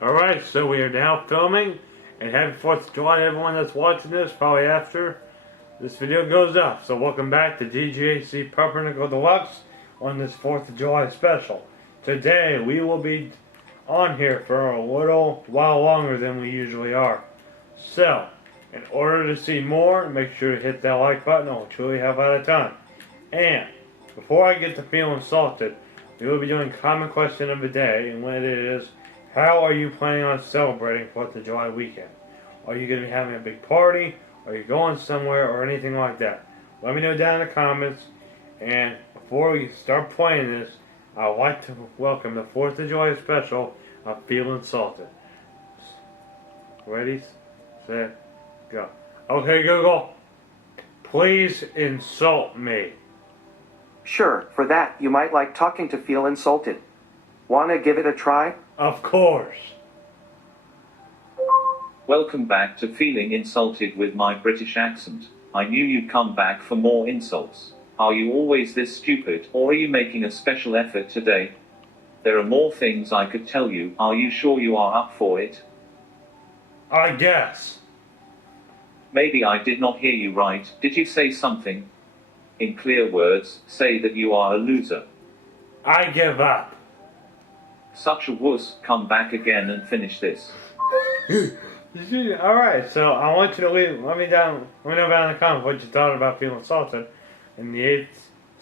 Alright, so we are now filming, and happy 4th of July to everyone that's watching this, probably after this video goes up. So welcome back to DGAC Pumpernickel Deluxe on this 4th of July special. Today we will be on here for a little while longer than we usually are. So, in order to see more, make sure to hit that like button, or we'll truly have out of time. And, before I get to feeling salted, we will be doing common question of the day, and when it is, how are you planning on celebrating 4th of July weekend? Are you going to be having a big party? Are you going somewhere or anything like that? Let me know down in the comments. And before we start playing this, I'd like to welcome the 4th of July special of Feeling Salted. Ready, set, go. Okay, Google, please insult me. Sure, for that, you might like talking to Feel Insulted. Wanna give it a try? Of course. Welcome back to Feeling Insulted with my British accent. I knew you'd come back for more insults. Are you always this stupid, or are you making a special effort today? There are more things I could tell you. Are you sure you are up for it? I guess. Maybe I did not hear you right. Did you say something? In clear words, say that you are a loser. I give up. Such a wuss. Come back again and finish this. Alright, so I want you to let me know down in the comments what you thought about Feeling Salted in the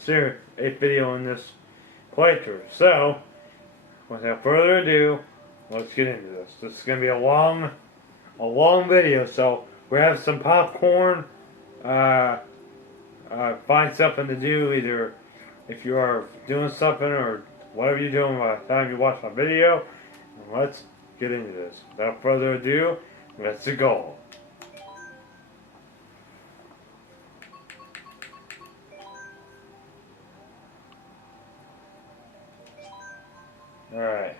8th video in this playthrough. So, without further ado, let's get into this. This is going to be a long video, so we have some popcorn, find something to do, either if you are doing something or whatever you're doing by the time you watch my video. And let's get into this. Without further ado, let's go. Alright.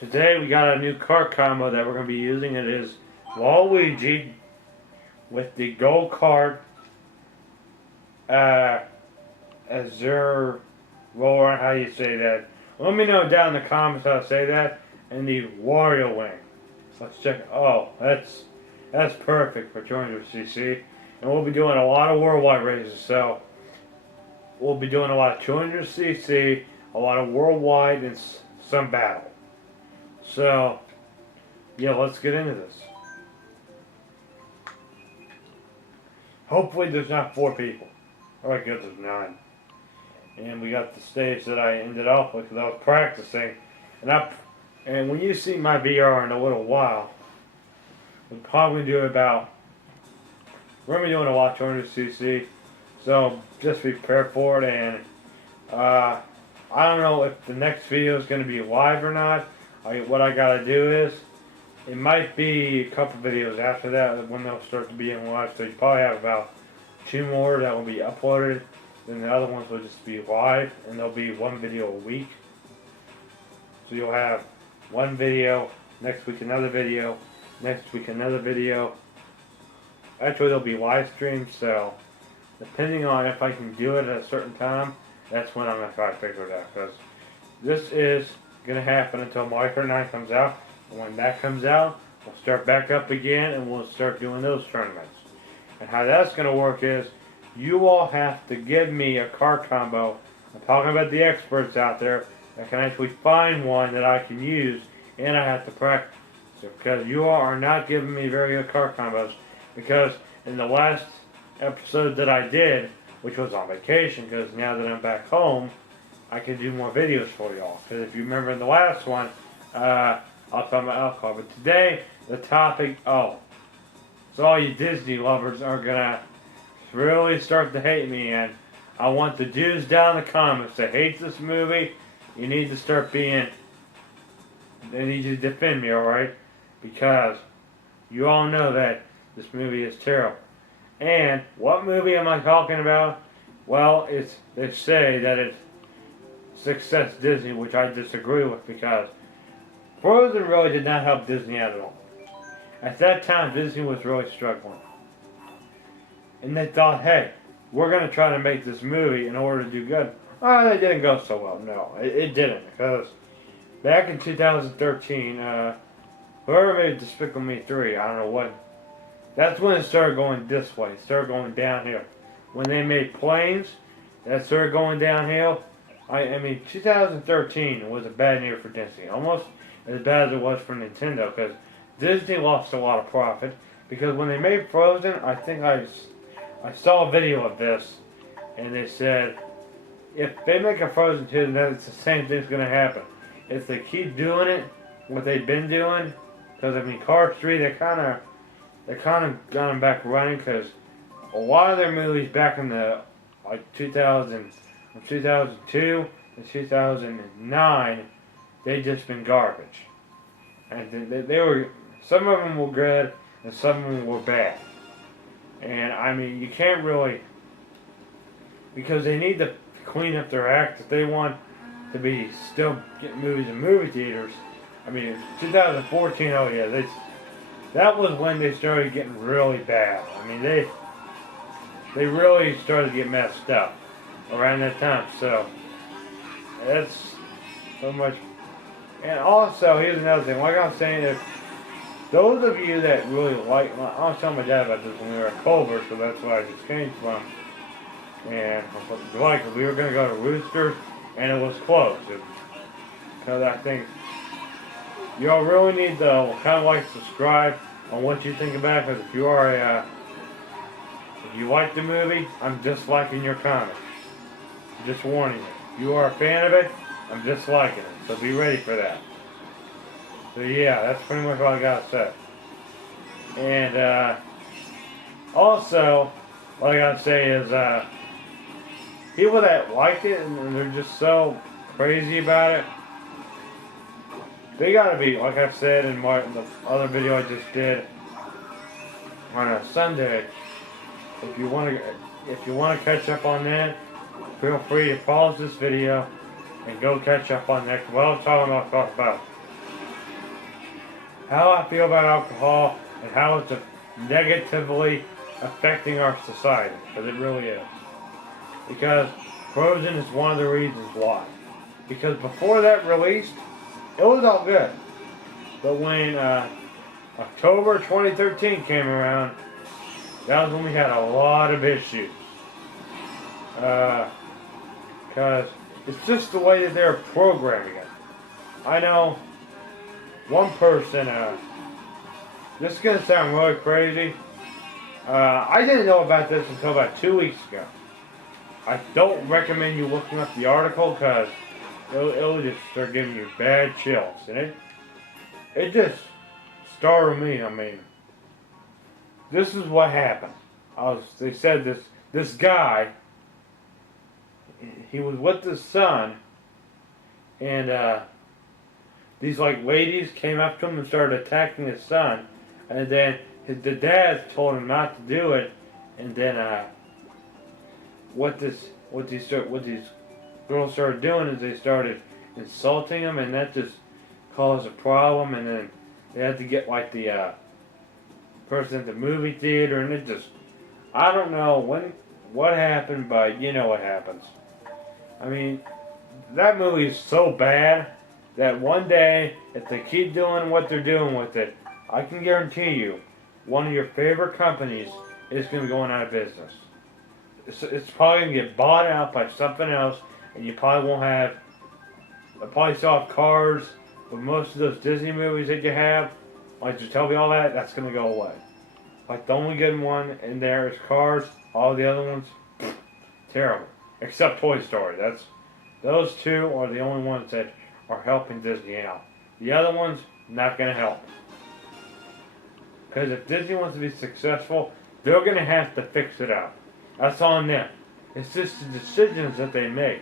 Today we got a new Kart combo that we're going to be using. It is Waluigi with the Gold Kart Azure roller, how you say that. Let me know down in the comments how to say that. And the Wario Wing. Let's check. Oh, that's perfect for 200cc. And we'll be doing a lot of worldwide races. So we'll be doing a lot of 200cc, a lot of worldwide, and some battle. So yeah, let's get into this. Hopefully there's not 4 people. Oh, I guess there's 9. And we got the stage that I ended off with because I was practicing. And when you see my VR in a little while, we'll probably do about, we're going to be doing a lot of 200cc. So just be prepared for it. And I don't know if the next video is going to be live or not. What I got to do is, it might be a couple videos after that when they'll start to be in live. So you probably have about 2 more that will be uploaded. Then the other ones will just be live, and there'll be 1 video a week. So you'll have 1 video, next week another video, next week another video. Actually, there'll be live streams, so depending on if I can do it at a certain time, that's when I'm going to try to figure it out. Because this is going to happen until Micro 9 comes out. And when that comes out, we'll start back up again, and we'll start doing those tournaments. And how that's going to work is, you all have to give me a card combo. I'm talking about the experts out there that can actually find one that I can use, and I have to practice it, because you all are not giving me very good card combos. Because in the last episode that I did, which was on vacation, because now that I'm back home, I can do more videos for y'all. Because if you remember in the last one, I'll talk about alcohol. But today, the topic, so all you Disney lovers are gonna really start to hate me, and I want the dudes down in the comments that hate this movie. You need to start being, they need you to defend me, alright? Because you all know that this movie is terrible. And what movie am I talking about? Well, they say that it's Success Disney, which I disagree with, because Frozen really did not help Disney at all. At that time, Disney was really struggling. And they thought, hey, we're going to try to make this movie in order to do good. Oh, they didn't go so well. No, it didn't. Because back in 2013, whoever made Despicable Me 3, I don't know what, that's when it started going this way. It started going downhill. When they made Planes, that started going downhill. I mean, 2013 was a bad year for Disney. Almost as bad as it was for Nintendo, because Disney lost a lot of profit. Because when they made Frozen, I think I saw a video of this, and they said, if they make a Frozen 2, then it's the same thing's going to happen. If they keep doing it, what they've been doing, because I mean, Kart 3, they kind of got them back running, because a lot of their movies back in the like 2002 and 2009, they just been garbage, and they were, some of them were good and some of them were bad, and I mean, you can't really, because they need to clean up their act if they want to be still getting movies in movie theaters. I mean, 2014, oh yeah, that was when they started getting really bad. I mean, they really started to get messed up around that time. So that's so much. And also, here's another thing. Like I was saying, if those of you that really like, I was telling my dad about this when we were at Culver, so that's where I just came from. And like, we were going to go to Rooster, and it was closed. Because I think y'all really need to kind of like subscribe on what you think about it. Because if you are if you like the movie, I'm disliking your comment. Just warning you. If you are a fan of it, I'm disliking it. So be ready for that. So yeah, that's pretty much all I got to say. And also, what I got to say is people that like it and they're just so crazy about it, they gotta be, like I said in the other video I just did on a Sunday. If you want to catch up on that, feel free to pause this video and go catch up on that. What I'm talking about how I feel about alcohol and how it's negatively affecting our society, because it really is. Because Frozen is one of the reasons why. Because before that released, it was all good. But when October 2013 came around, that was when we had a lot of issues. Because it's just the way that they're programming it. I know one person, this is going to sound really crazy. I didn't know about this until about 2 weeks ago. I don't recommend you looking up the article because it'll just start giving you bad chills. And it just startled me. I mean, this is what happened. They said this guy, he was with his son, and these like ladies came up to him and started attacking his son, and then the dad told him not to do it, and then what these girls started doing is they started insulting him, and that just caused a problem, and then they had to get like the person at the movie theater, and it just, I don't know what happened, but you know what happens. I mean, that movie is so bad that one day, if they keep doing what they're doing with it, I can guarantee you, one of your favorite companies is going to be going out of business. It's probably going to get bought out by something else, and you probably won't have, I probably still have Cars, but most of those Disney movies that you have, like Zootopia, all that, that's going to go away. Like, the only good one in there is Cars. All the other ones, terrible. Except Toy Story. Those two are the only ones that are helping Disney out. The other ones, not going to help. Because if Disney wants to be successful, they're going to have to fix it up. That's on them. It's just the decisions that they make.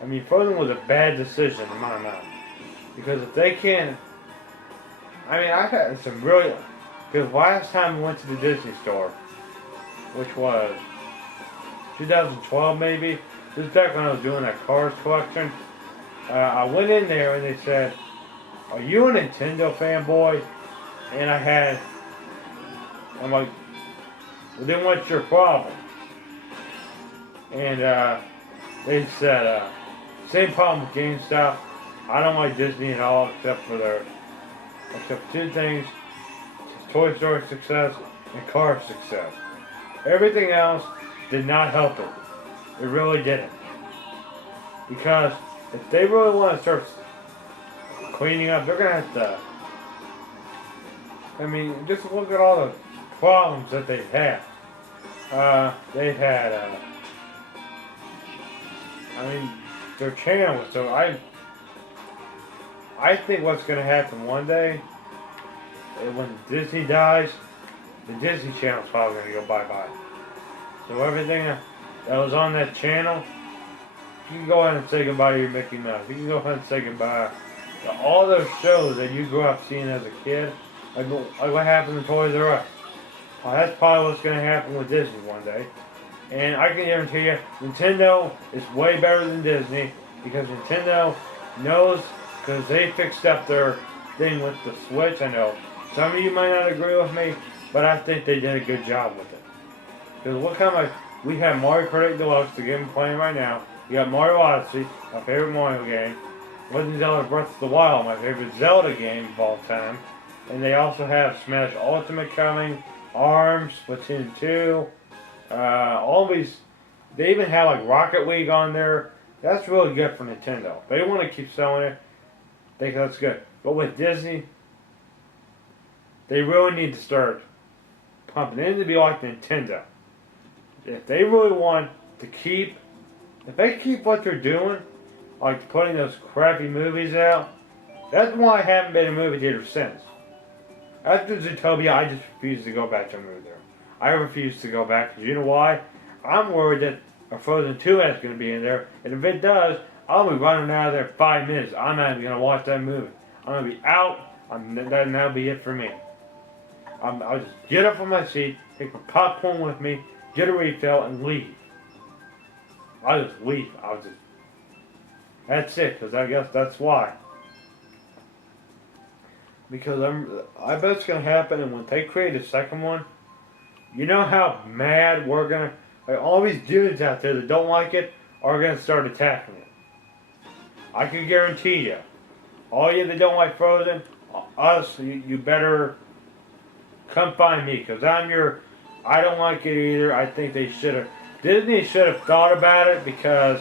I mean, Frozen was a bad decision in my mind. Because if they can't... I mean, I've had some really... Because last time we went to the Disney store, which was 2012 maybe, this is back when I was doing that Cars collection, I went in there and they said, "Are you a Nintendo fanboy?" And I'm like, "Well, then what's your problem?" And they said, "Same problem with GameStop." I don't like Disney at all except for two things: Toy Story success and Kart success. Everything else did not help it. It really didn't. Because if they really want to start cleaning up, they're gonna have to. I mean, just look at all the problems that they've had. They've had. I mean, their channel. So I think what's gonna happen one day, when Disney dies, the Disney Channel's probably gonna go bye-bye. So everything that was on that channel, you can go ahead and say goodbye to your Mickey Mouse. You can go ahead and say goodbye to all those shows that you grew up seeing as a kid. Like what happened to Toys R Us. Well, that's probably what's gonna happen with Disney one day. And I can guarantee you, Nintendo is way better than Disney because Nintendo knows, because they fixed up their thing with the Switch. I know some of you might not agree with me, but I think they did a good job with it. Because what kind of, we have Mario Kart 8 Deluxe, the game I'm playing right now. You got Mario Odyssey, my favorite Mario game. Legend of Zelda Breath of the Wild, my favorite Zelda game of all time. And they also have Smash Ultimate coming, ARMS, Splatoon 2, all these. They even have like Rocket League on there. That's really good for Nintendo. They want to keep selling it. I think that's good. But with Disney, they really need to start pumping. They need to be like Nintendo. If they really want to keep, if they keep what they're doing, like putting those crappy movies out, that's why I haven't been in a movie theater since. After Zootopia, I just refuse to go back to a movie theater. I refuse to go back because you know why? I'm worried that a Frozen 2 is going to be in there, and if it does, I'll be running out of there in 5 minutes. I'm not even going to watch that movie. I'm going to be out. That'll be it for me. I'll just get up from my seat, take my popcorn with me, get a refill, and leave. I'll just leave. That's it, because I guess that's why. Because I bet it's going to happen, and when they create a second one, you know how mad we're going to, like all these dudes out there that don't like it are going to start attacking it. I can guarantee you, all you that don't like Frozen, us, you better come find me, because I don't like it either. I think Disney should have thought about it, because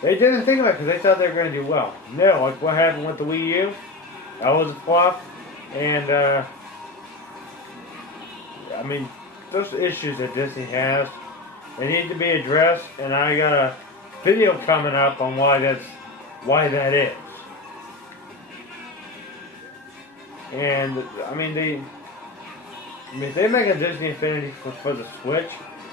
they didn't think about it, because they thought they were going to do well. No, like what happened with the Wii U, that was a flop, and I mean, those issues that Disney has, they need to be addressed, and I got a video coming up on why that is. And I mean, if they make a Disney Infinity for the Switch,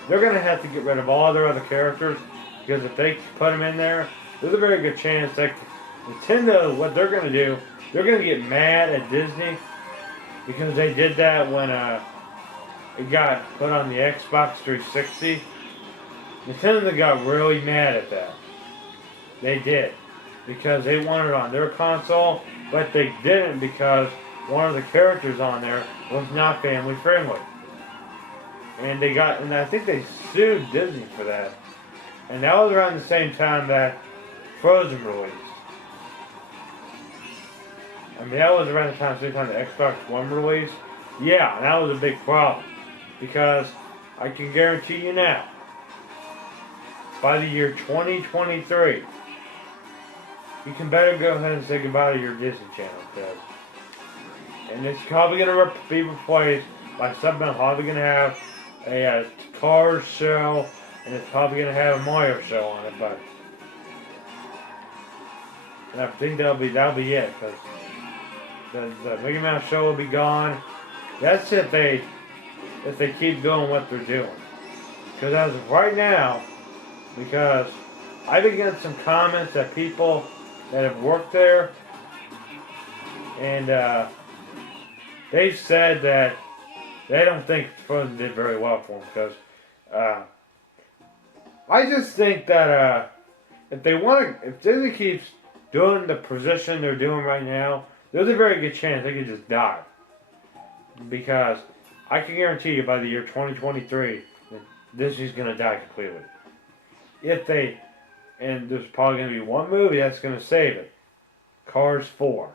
they're going to have to get rid of all their other characters, because if they put them in there, there's a very good chance that Nintendo, what they're going to do, they're going to get mad at Disney, because they did that when it got put on the Xbox 360. Nintendo got really mad at that. They did, because they wanted it on their console, but they didn't because one of the characters on there was not family friendly. And I think they sued Disney for that. And that was around the same time that Frozen released. I mean, that was around the same time the Xbox One released. Yeah, and that was a big problem. Because I can guarantee you now, by the year 2023, you can better go ahead and say goodbye to your Disney Channel, and it's probably going to be replaced by something that's probably going to have a Cars show, and it's probably going to have a Mario show on it, but and I think that'll be it, because the Mickey Mouse show will be gone. That's if they keep doing what they're doing. Because as of right now, because I've been getting some comments that people that have worked there, and they've said that they don't think Frozen did very well for them. Because I just think that if Disney keeps doing the position they're doing right now, there's a very good chance they could just die. Because I can guarantee you by the year 2023, Disney's going to die completely. And there's probably going to be one movie that's going to save it. Cars 4.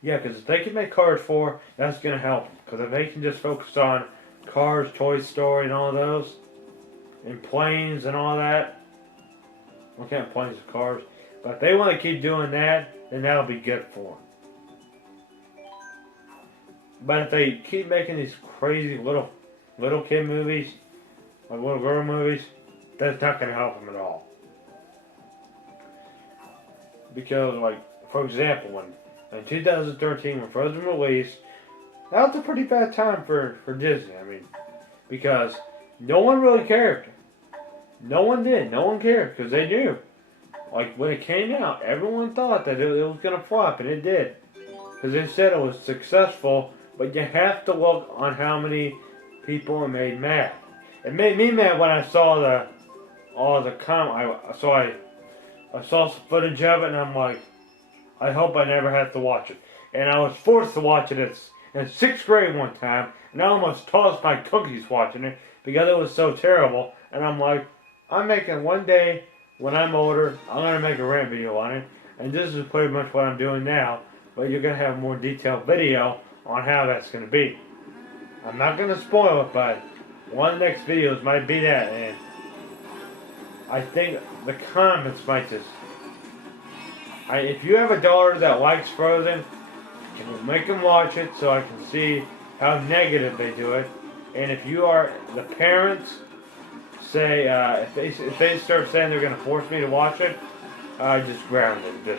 Yeah, because if they can make Cars 4, that's going to help them. Because if they can just focus on Cars, Toy Story, and all those, and planes and all that, well, can't planes and cars, but if they want to keep doing that, then that'll be good for them. But if they keep making these crazy little kid movies, like little girl movies, that's not going to help them at all. Because, like, for example, when in 2013, when Frozen released, that was a pretty bad time for Disney. I mean, because no one really cared. No one did. No one cared because they knew. Like, when it came out, everyone thought that it was going to flop, and it did. Because they said it was successful, but you have to look on how many people it made mad. It made me mad when I saw I saw some footage of it, and I'm like, I hope I never have to watch it. And I was forced to watch it in 6th grade one time, and I almost tossed my cookies watching it because it was so terrible. And I'm like, I'm making one day, when I'm older, I'm going to make a rant video on it. And this is pretty much what I'm doing now, but you're going to have a more detailed video on how that's going to be. I'm not going to spoil it, but one of the next videos might be that, and I think the comments might just... if you have a daughter that likes Frozen, can you make them watch it so I can see how negative they do it? And if you are the parents, say if they start saying they're going to force me to watch it, just ground it.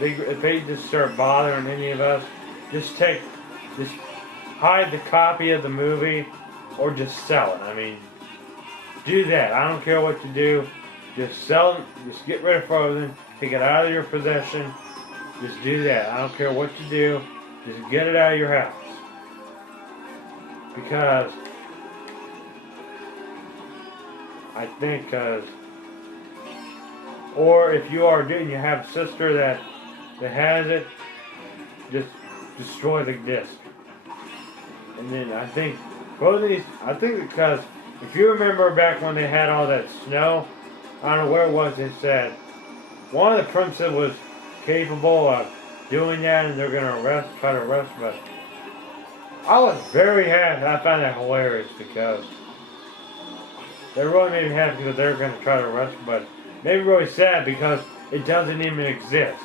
If they just start bothering any of us, just hide the copy of the movie or just sell it. I mean, do that. I don't care what you do. Just sell it. Just get rid of Frozen. Take it out of your possession. Just do that. I don't care what you do. Just get it out of your house. Because I think, or if you are doing, you have a sister that has it, just destroy the disc. And then I think because if you remember back when they had all that snow, I don't know where it was, they said one of the princes was capable of doing that and they're going to try to arrest him. But I was very happy. I found that hilarious because they really made me happy because they were going to try to arrest him, but made me really sad because it doesn't even exist.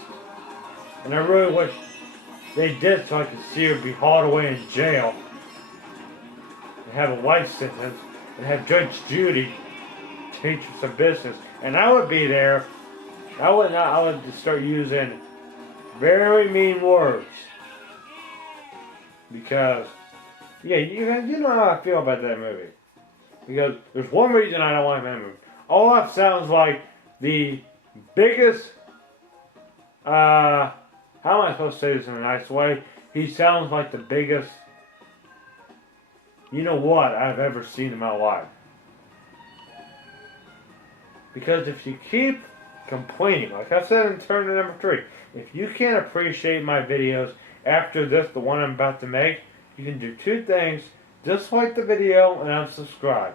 And I really wish they did so I could see her be hauled away in jail and have a life sentence and have Judge Judy teach her some business. And I would be there. I would just start using very mean words. Because, yeah, you know how I feel about that movie. Because there's one reason I don't like that movie. Olaf sounds like the biggest, how am I supposed to say this in a nice way? He sounds like the biggest, you know what, I've ever seen in my life. Because if you keep complaining, like I said in turn to number 3, if you can't appreciate my videos after this, the one I'm about to make, you can do 2 things. Dislike the video and unsubscribe.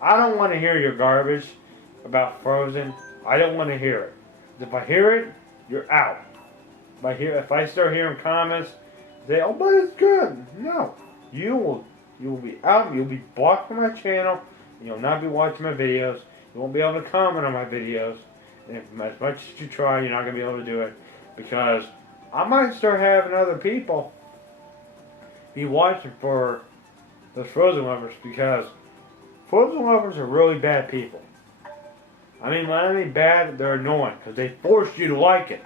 I don't want to hear your garbage about Frozen. I don't want to hear it. If I hear it, you're out. If I start hearing comments, say, "Oh, but it's good." No, you will be out. You'll be blocked from my channel. And you'll not be watching my videos. You won't be able to comment on my videos. And as much as you try, you're not going to be able to do it because I might start having other people be watching for those Frozen lovers because Frozen lovers are really bad people. I mean, when I mean bad, they're annoying because they force you to like it.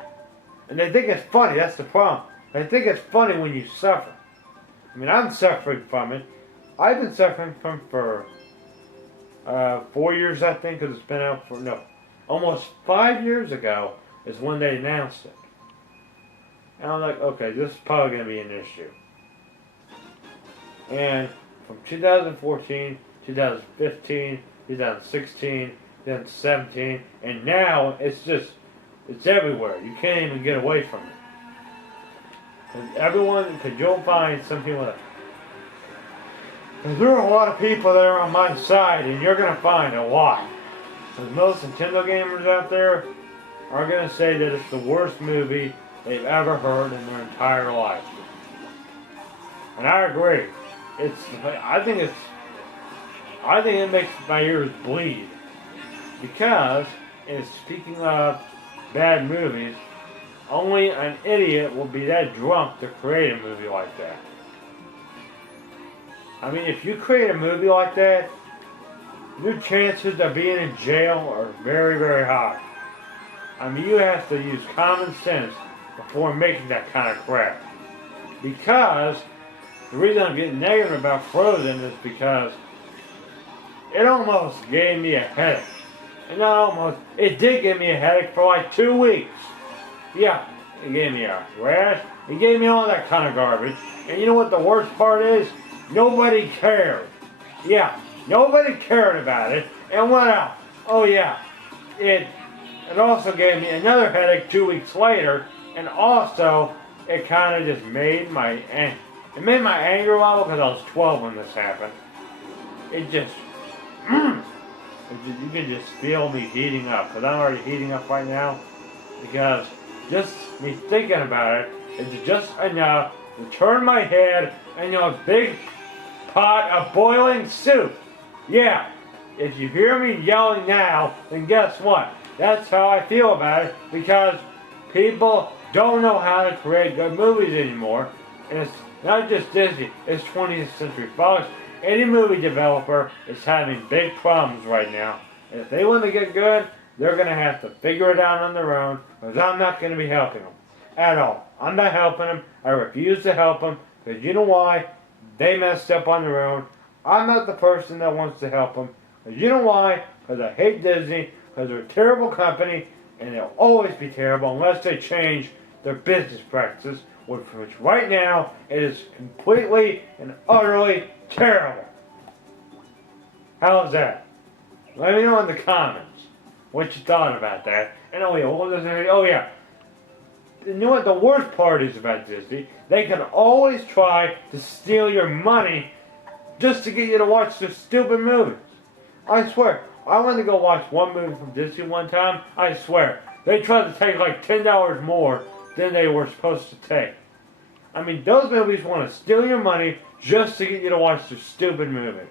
And they think it's funny. That's the problem. They think it's funny when you suffer. I mean, I'm suffering from it. I've been suffering from it for 4 years, I think, because it's been out for, almost 5 years ago is when they announced it. And I'm like, okay, this is probably going to be an issue. And from 2014, 2015, 2016, 2017, and now it's everywhere. You can't even get away from it. Because you'll find some people that, because there are a lot of people that are on my side, and you're going to find a lot. There's most Nintendo gamers out there, are going to say that it's the worst movie they've ever heard in their entire life. And I agree. I think it makes my ears bleed. Because, speaking of bad movies, only an idiot will be that drunk to create a movie like that. I mean, if you create a movie like that, your chances of being in jail are very, very high. I mean, you have to use common sense before making that kind of crap. Because the reason I'm getting negative about Frozen is because it almost gave me a headache. And not almost, it did give me a headache for like 2 weeks. Yeah, it gave me a rash. It gave me all that kind of garbage. And you know what the worst part is? Nobody cared. Yeah, nobody cared about it. And what else? Oh yeah, it also gave me another headache 2 weeks later. And also, it kind of just made my anger level, because I was 12 when this happened. It just, you can just feel me heating up, because I'm already heating up right now, because just me thinking about it is just enough to turn my head into a big pot of boiling soup. Yeah, if you hear me yelling now, then guess what? That's how I feel about it, because people don't know how to create good movies anymore. And it's not just Disney, it's 20th Century Fox. Any movie developer is having big problems right now. And if they want to get good, they're going to have to figure it out on their own, because I'm not going to be helping them at all. I'm not helping them. I refuse to help them, because you know why? They messed up on their own. I'm not the person that wants to help them. Because you know why? Because I hate Disney, because they're a terrible company, and they'll always be terrible unless they change their business practices, which right now it is completely and utterly terrible. How's that? Let me know in the comments what you thought about that. And oh yeah, you know what the worst part is about Disney? They can always try to steal your money just to get you to watch their stupid movies. I swear, I went to go watch one movie from Disney one time. I swear, they tried to take like $10 more than they were supposed to take. I mean, those movies want to steal your money just to get you to watch their stupid movie.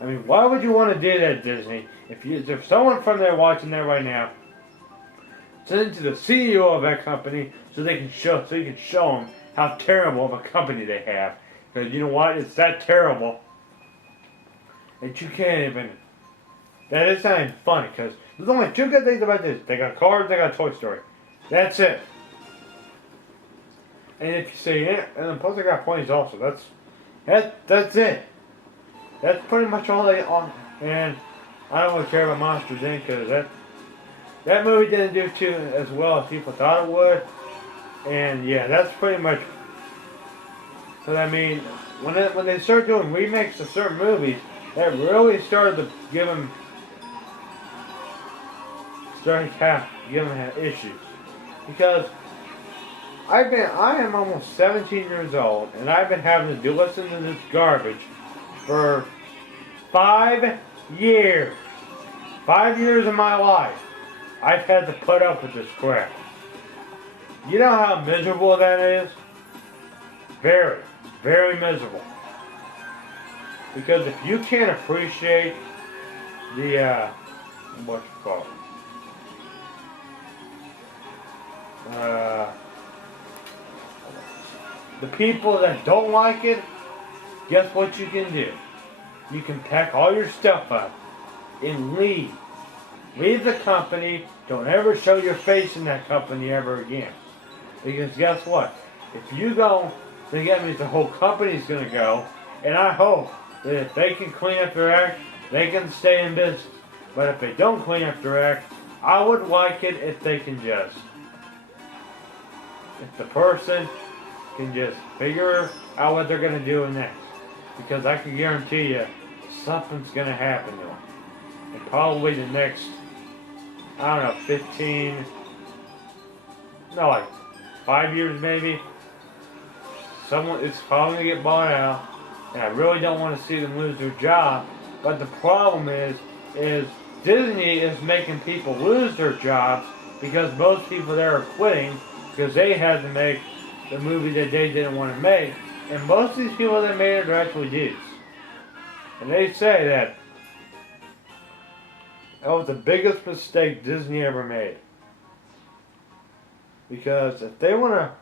I mean, why would you want to do that, Disney? If someone from there watching that right now, send it to the CEO of that company so you can show them how terrible of a company they have. Because you know what? It's that terrible that you can't even. That is not even funny, because there's only two good things about this. They got Cars, they got Toy Story. That's it. And if you say it, and then plus they got Planes also. That's it. That's pretty much all they on. And I don't really care about Monsters Inc. because that movie didn't do too as well as people thought it would. And yeah, that's pretty much. Because I mean, when they start doing remakes of certain movies, that really started to give them issues. Because I am almost 17 years old, and I've been having to listen to this garbage for 5 years. 5 years of my life, I've had to put up with this crap. You know how miserable that is? Very, very miserable. Because if you can't appreciate the, what's it called? The people that don't like it, guess what you can do? You can pack all your stuff up and leave. Leave the company. Don't ever show your face in that company ever again. Because guess what? If you go, then that means the whole company's going to go. And I hope that if they can clean up their act, they can stay in business. But if they don't clean up their act, I would like it if they can just. If the person can just figure out what they're going to do next. Because I can guarantee you, something's going to happen to them. And probably the next, I don't know, 15, no, like 5 years maybe, it's probably going to get bought out. And I really don't want to see them lose their job. But the problem is Disney is making people lose their jobs because most people there are quitting because they had to make the movie that they didn't want to make. And most of these people that made it are actually Jews. And they say that was the biggest mistake Disney ever made. Because if they want to...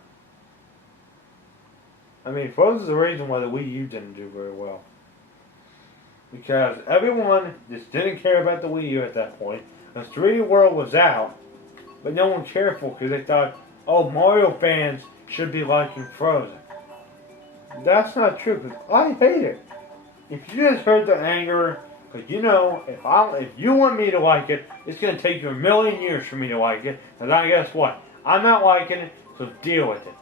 I mean, Frozen's the reason why the Wii U didn't do very well. Because everyone just didn't care about the Wii U at that point. The 3D World was out, but no one cared for it because they thought, oh, Mario fans should be liking Frozen. That's not true, because I hate it. If you just heard the anger, because you know, if you want me to like it, it's going to take you a million years for me to like it, because I guess what? I'm not liking it, so deal with it.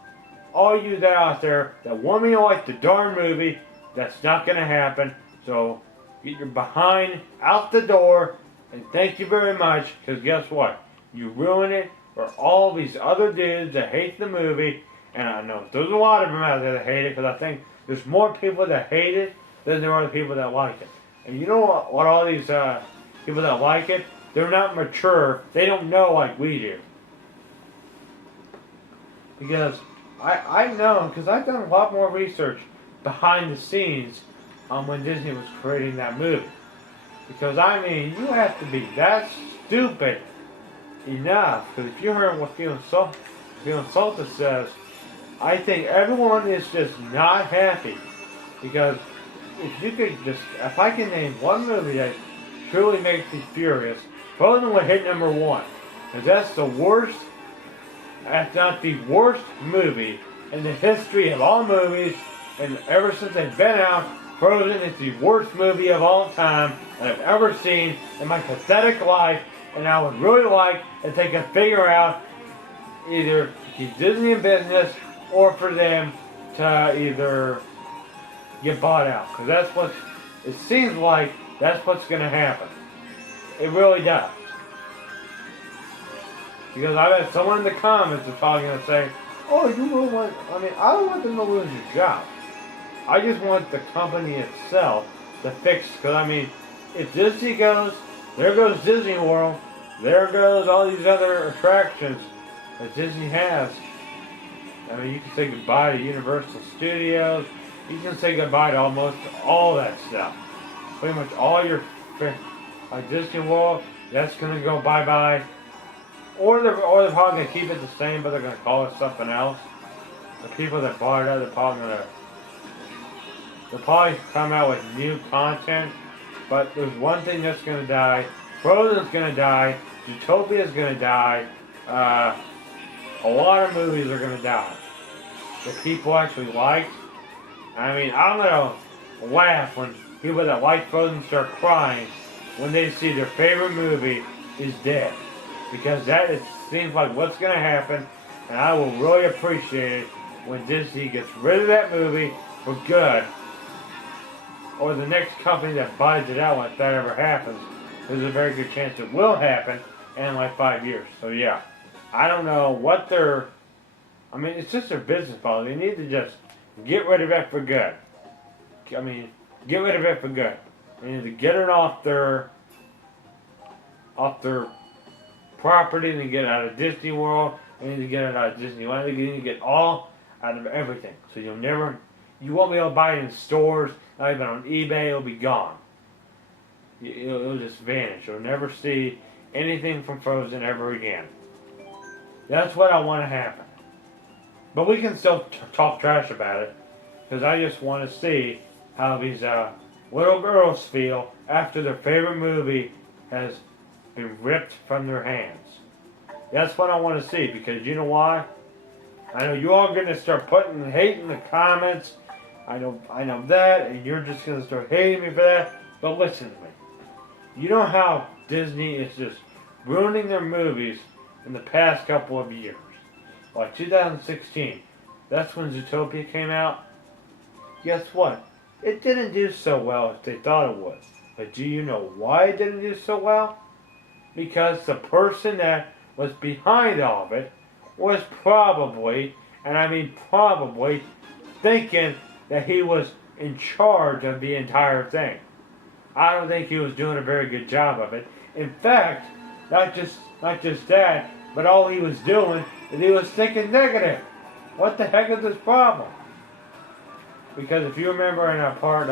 All you that out there that want me to like the darn movie, that's not going to happen, so get your behind out the door, and thank you very much, because guess what? You ruin it for all these other dudes that hate the movie, and I know there's a lot of them out there that hate it, because I think there's more people that hate it than there are people that like it. And you know what all these people that like it, they're not mature, they don't know like we do. Because I know, because I've done a lot more research behind the scenes on when Disney was creating that movie. Because I mean, you have to be that stupid enough, because if you heard what Feeling Salted says, I think everyone is just not happy. Because if I can name one movie that truly makes me furious, Frozen would hit number one. Because that's the worst, that's not the worst movie in the history of all movies, and ever since they've been out, Frozen is the worst movie of all time that I've ever seen in my pathetic life, and I would really like if they could figure out either keep Disney in business or for them to either get bought out. Because that's what it seems like, that's what's going to happen. It really does. Because I've had someone in the comments that's probably going to say, oh, you really want, I mean, I don't want them to lose their job. I just want the company itself to fix, because I mean, if Disney goes, there goes Disney World, there goes all these other attractions that Disney has. I mean, you can say goodbye to Universal Studios, you can say goodbye to almost all that stuff. Pretty much all your, like Disney World, that's going to go bye-bye. Or they're probably going to keep it the same, but they're going to call it something else. The people that bought it out, they'll probably come out with new content. But there's one thing that's going to die. Frozen's going to die. Zootopia's going to die. A lot of movies are going to die that people actually liked. I mean, I'm going to laugh when people that like Frozen start crying when they see their favorite movie is dead. Because that seems like what's going to happen, and I will really appreciate it when Disney gets rid of that movie for good, or the next company that buys it out, if that ever happens. There's a very good chance it will happen in like 5 years. So yeah, I don't know what they're, I mean, it's just their business policy. They need to just get rid of it for good. I mean, get rid of it for good. They need to get it off their property, and get it out of Disney World, and need to get it out of Disneyland. They need to get all out of everything. So you won't be able to buy it in stores, not even on eBay, it'll be gone. It'll just vanish. You'll never see anything from Frozen ever again. That's what I want to happen. But we can still talk trash about it, because I just want to see how these little girls feel after their favorite movie has been ripped from their hands. That's what I want to see, because you know why? I know you all going to start putting hate in the comments. I know that, and you're just going to start hating me for that. But listen to me. You know how Disney is just ruining their movies in the past couple of years. Like 2016. That's when Zootopia came out. Guess what? It didn't do so well as they thought it would. But do you know why it didn't do so well? Because the person that was behind all of it was probably, and I mean probably, thinking that he was in charge of the entire thing. I don't think he was doing a very good job of it. In fact, not just that, But all he was doing is he was thinking negative. What the heck is this problem? Because if you remember in part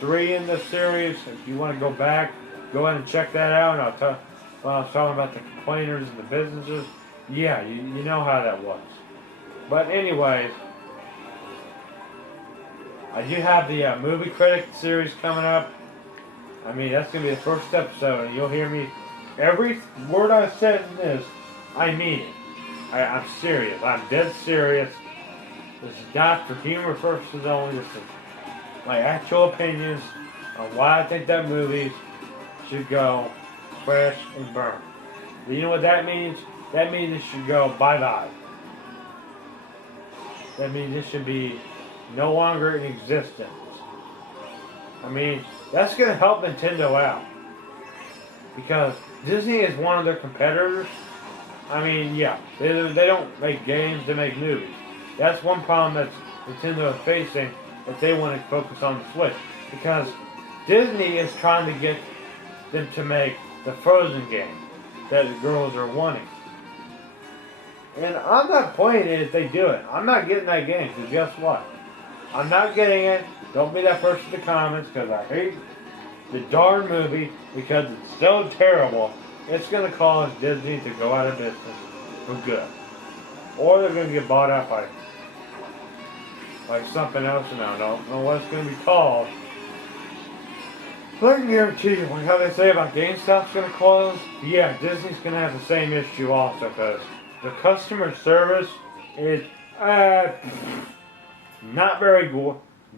3 in this series, if you want to go back, go ahead and check that out. And when I was talking about the complainers and the businesses, yeah, you know how that was. But anyways, I do have the movie critic series coming up. I mean, that's going to be the first episode, and you'll hear me. Every word I said in this, I mean it. I'm serious. I'm dead serious. This is not for humor purposes only. This is my actual opinions on why I think that movie should go crash and burn. But you know what that means? That means it should go bye-bye. That means it should be no longer in existence. I mean, that's going to help Nintendo out. Because Disney is one of their competitors. I mean, yeah, they don't make games, they make movies. That's one problem that Nintendo is facing if they want to focus on the Switch. Because Disney is trying to get them to make the Frozen game that the girls are wanting. And I'm not playing it if they do it. I'm not getting that game, because guess what? I'm not getting it. Don't be that person in the comments, because I hate the darn movie, because it's so terrible. It's going to cause Disney to go out of business for good. Or they're going to get bought out by something else, and I don't know what it's going to be called. But I can guarantee you, like how they say about GameStop's going to close, yeah, Disney's going to have the same issue also, because the customer service is not very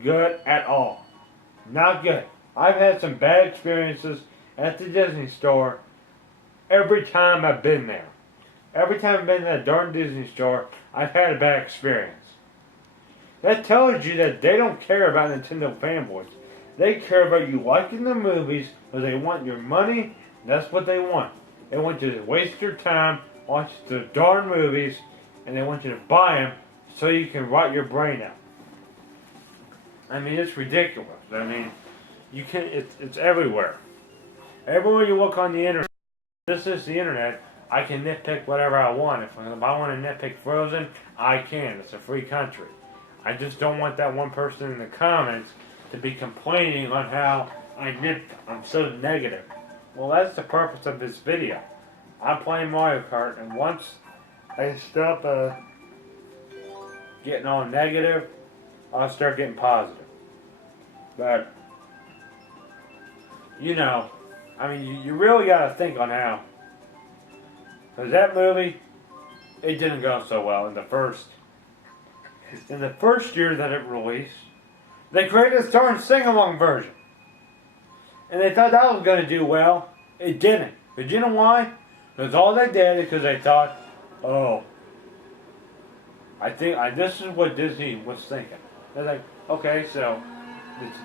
good at all. Not good. I've had some bad experiences at the Disney store every time I've been there. Every time I've been to that darn Disney store, I've had a bad experience. That tells you that they don't care about Nintendo fanboys. They care about you liking the movies because they want your money. That's what they want. They want you to waste your time, watch the darn movies, and they want you to buy them so you can rot your brain out. I mean, it's ridiculous. I mean, you can. It's everywhere. Everywhere you look on the internet, this is the internet. I can nitpick whatever I want. If I want to nitpick Frozen, I can. It's a free country. I just don't want that one person in the comments to be complaining on how I'm so negative. Well, that's the purpose of this video. I'm playing Mario Kart, and once I stop getting all negative, I'll start getting positive. But, you know, I mean, you really got to think on how. Because that movie, it didn't go so well in the first year that it released. They created a darn sing-along version. And they thought that was going to do well. It didn't. But you know why? Because all they did is because they thought, oh, this is what Disney was thinking. They're like, okay, so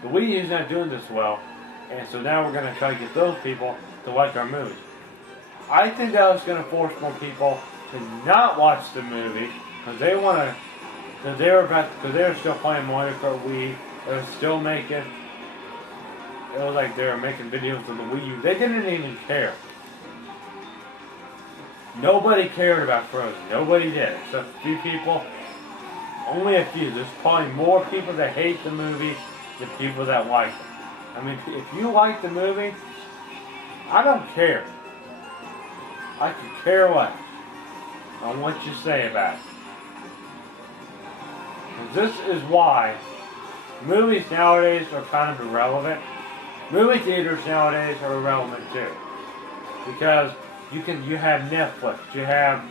the Wii U's not doing this well, and so now we're going to try to get those people to like our movies. I think that was going to force more people to not watch the movie because they want to, because they were still playing Mario Kart Wii. They were still making. It was like they were making videos of the Wii U. They didn't even care. Nobody cared about Frozen. Nobody did, except a few people. Only a few. There's probably more people that hate the movie than people that like it. I mean, if you like the movie, I don't care. I could care less on what you say about it. This is why movies nowadays are kind of irrelevant. Movie theaters nowadays are irrelevant too. Because you have Netflix, you have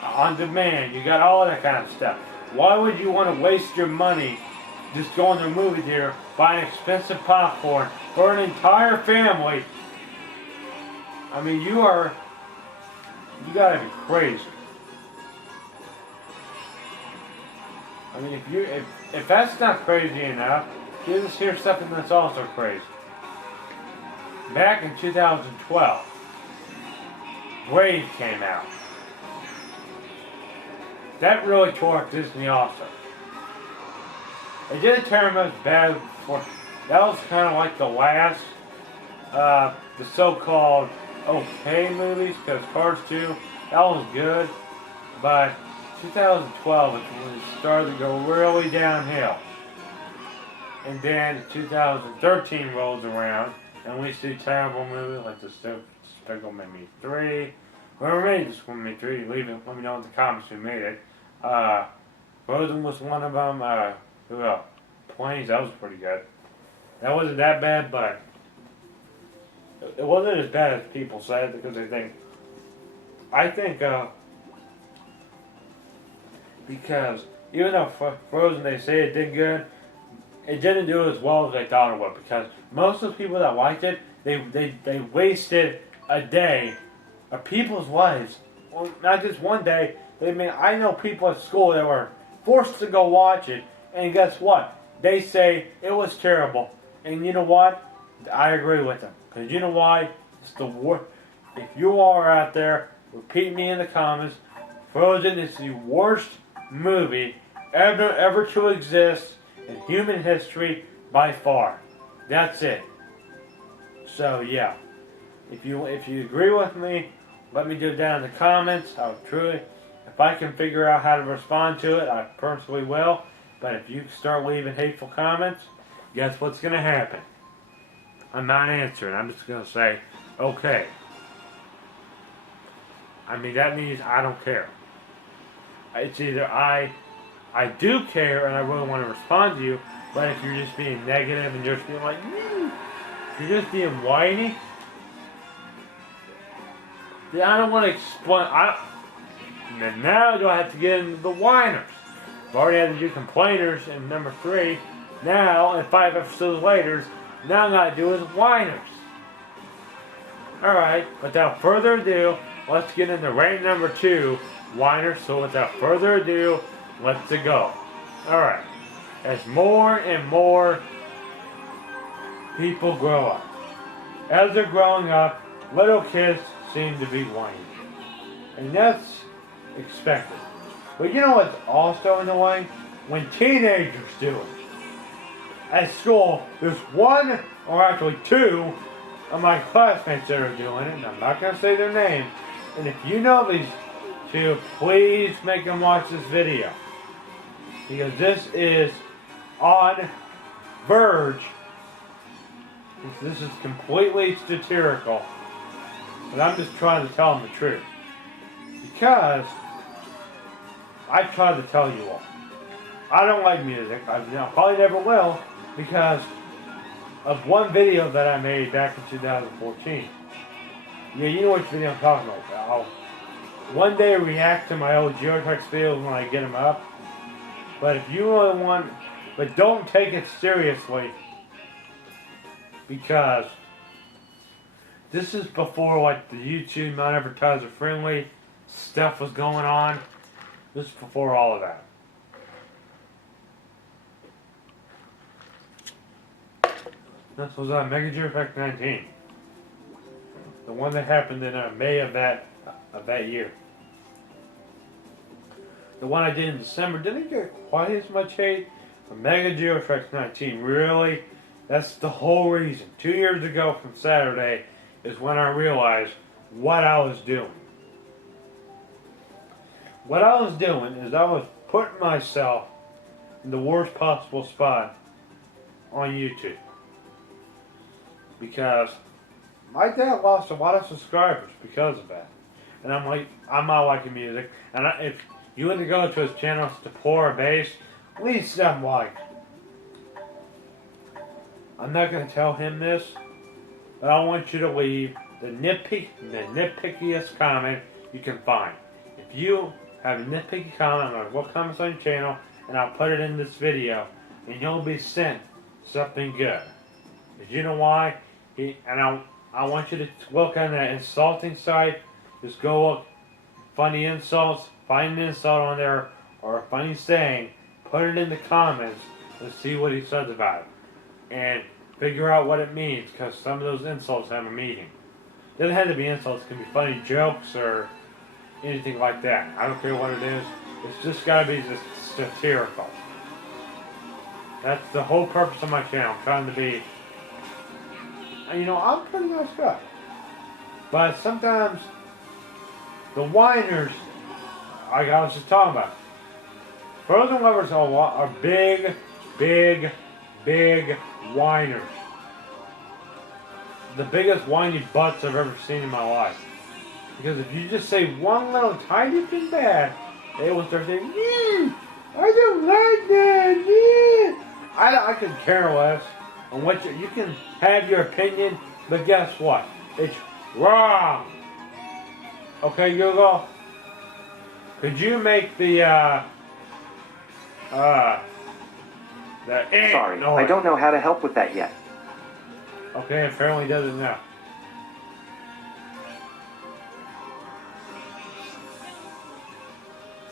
on demand, you got all that kind of stuff. Why would you want to waste your money just going to a movie theater, buying expensive popcorn for an entire family? I mean, you gotta be crazy. I mean, if that's not crazy enough, here's something that's also crazy. Back in 2012, Wave came out. That really tore up Disney also. It didn't turn much bad before. That was kind of like the last, the so-called okay movies, because Cars 2, that was good, but 2012 is when it started to go really downhill. And then 2013 rolls around, and we see terrible movies like Despicable Me 3. Whoever made Despicable Me 3, let me know in the comments who made it. Frozen was one of them. Who else? Planes, that was pretty good. That wasn't that bad, but it wasn't as bad as people said, because I think, because even though Frozen, they say it did good, it didn't do as well as they thought it would, because most of the people that liked it, they wasted a day of people's lives. Well, not just one day. I know people at school that were forced to go watch it, and guess what? They say it was terrible. And you know what? I agree with them. Because you know why? It's the worst. If you are out there, repeat me in the comments. Frozen is the worst movie ever to exist in human history by far. That's it. So yeah, if you agree with me, let me do it down in the comments. I'll truly, if I can figure out how to respond to it, I personally will. But if you start leaving hateful comments, guess what's going to happen? I'm not answering. I'm just going to say, okay. I mean, that means I don't care. It's either I do care and I really want to respond to you, but if you're just being negative and you're just being like, if you're just being whiny, then I don't want to explain. And now do I have to get into the whiners? I've already had to do complainers in number 3. Now, in 5 episodes later, now I'm going to do is whiners. Alright, without further ado, let's get into rate number 2, whiners. So without further ado, let's go. Alright, as more and more people grow up, as they're growing up, little kids seem to be whining. And that's expected. But you know what's also annoying? When teenagers do it. At school, there's one, or actually 2, of my classmates that are doing it, and I'm not going to say their name. And if you know these 2, please make them watch this video. Because this is on verge. This is completely satirical. But I'm just trying to tell them the truth. Because I tried to tell you all. I don't like music. I probably never will, because of one video that I made back in 2014. Yeah, you know which video I'm talking about. I'll one day react to my old Geotrex videos when I get them up. But if you really want, but don't take it seriously, because this is before like the YouTube non-advertiser friendly stuff was going on. This is before all of that. This was Mega Geofect 19. The one that happened in May of that year. The one I did in December didn't get quite as much hate. But Mega Geofect 19, really? That's the whole reason. 2 years ago from Saturday is when I realized what I was doing. What I was doing is I was putting myself in the worst possible spot on YouTube. Because my dad lost a lot of subscribers because of that. And I'm like, I'm not liking music. And if you want to go to his channel to pour a bass, leave some like. I'm not going to tell him this, but I want you to leave the nitpickiest comment you can find. If you have a nitpicky comment, I'm going to look comments on your channel, and I'll put it in this video, and you'll be sent something good. Because you know why? I want you to look on that insulting site. Just go look, funny insults, find an insult on there, or a funny saying, put it in the comments, and see what he says about it. And figure out what it means, because some of those insults have a meaning. It doesn't have to be insults, it can be funny jokes or anything like that. I don't care what it is. It's just got to be just satirical. That's the whole purpose of my channel. I'm trying to be, you know, I'm a pretty nice guy. But sometimes the whiners, like I was just talking about, frozen lovers are big, big, big whiners. The biggest whiny butts I've ever seen in my life. Because if you just say one little tiny thing bad, they will start saying, I don't like that. I could care less on what you can have your opinion, but guess what? It's wrong. Okay, Google. Could you make the Sorry, noise? I don't know how to help with that yet. Okay, apparently doesn't know.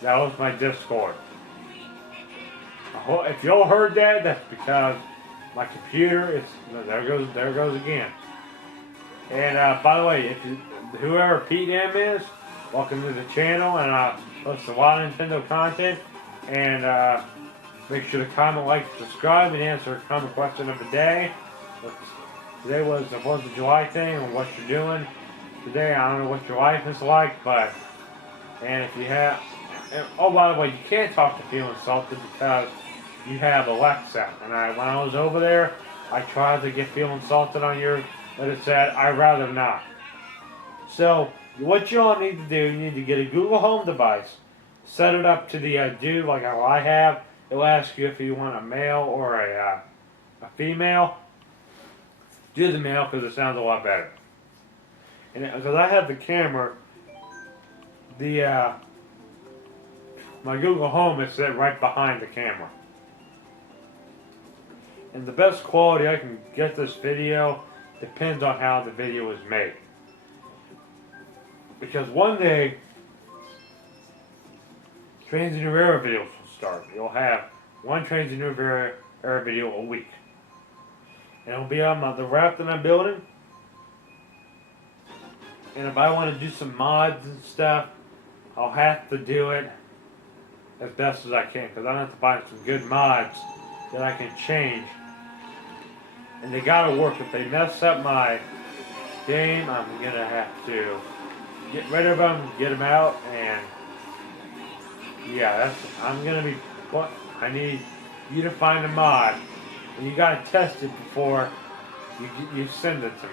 That was my Discord. If y'all heard that, that's because my computer is there goes again. And by the way, whoever Pete M is, welcome to the channel, and I post a lot of Nintendo content. And make sure to comment, like, subscribe, and answer a common question of the day. Today was the 4th of July thing, and what you're doing today. I don't know what your life is like, but and if you have. Oh, by the way, you can't talk to feel insulted because you have Alexa. And when I was over there, I tried to get feel insulted on yours, but it said, I'd rather not. So, what you all need to do, you need to get a Google Home device, set it up to the dude like how I have. It'll ask you if you want a male or a female. Do the male because it sounds a lot better. And because I have the camera, my Google Home is set right behind the camera. And the best quality I can get this video depends on how the video is made. Because one day, Trainz and New Era videos will start. You'll have one Trainz and New Era video a week. And it'll be on the raft that I'm building. And if I want to do some mods and stuff, I'll have to do it as best as I can, because I have to find some good mods that I can change. And they gotta work. If they mess up my game, I'm gonna have to get rid of them, get them out, and yeah, I'm gonna be. I need you to find a mod, and you gotta test it before you send it to me.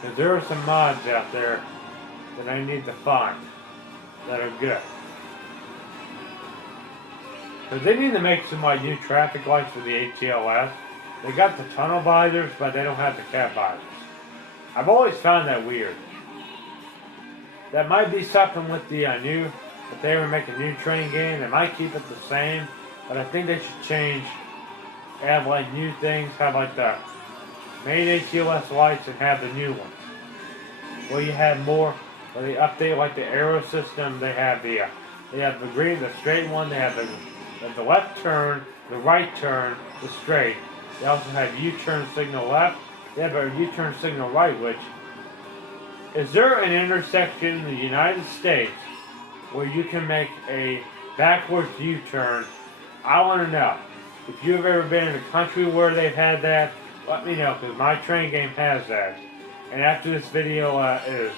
Because there are some mods out there that I need to find that are good. Because they need to make some new traffic lights for the ATLS. They got the tunnel visors, but they don't have the cap visors. I've always found that weird. That might be something with the if they ever make a new train game, they might keep it the same, but I think they should change, add like new things, have like the main ATLS lights and have the new ones. Where you have more, where they update like the arrow system, they have the green, the straight one, they have the left turn, the right turn, the straight. They also have U-turn signal left, they have a U-turn signal right, which, is there an intersection in the United States where you can make a backwards U-turn? I want to know. If you've ever been in a country where they've had that, let me know, because my train game has that. And after this video is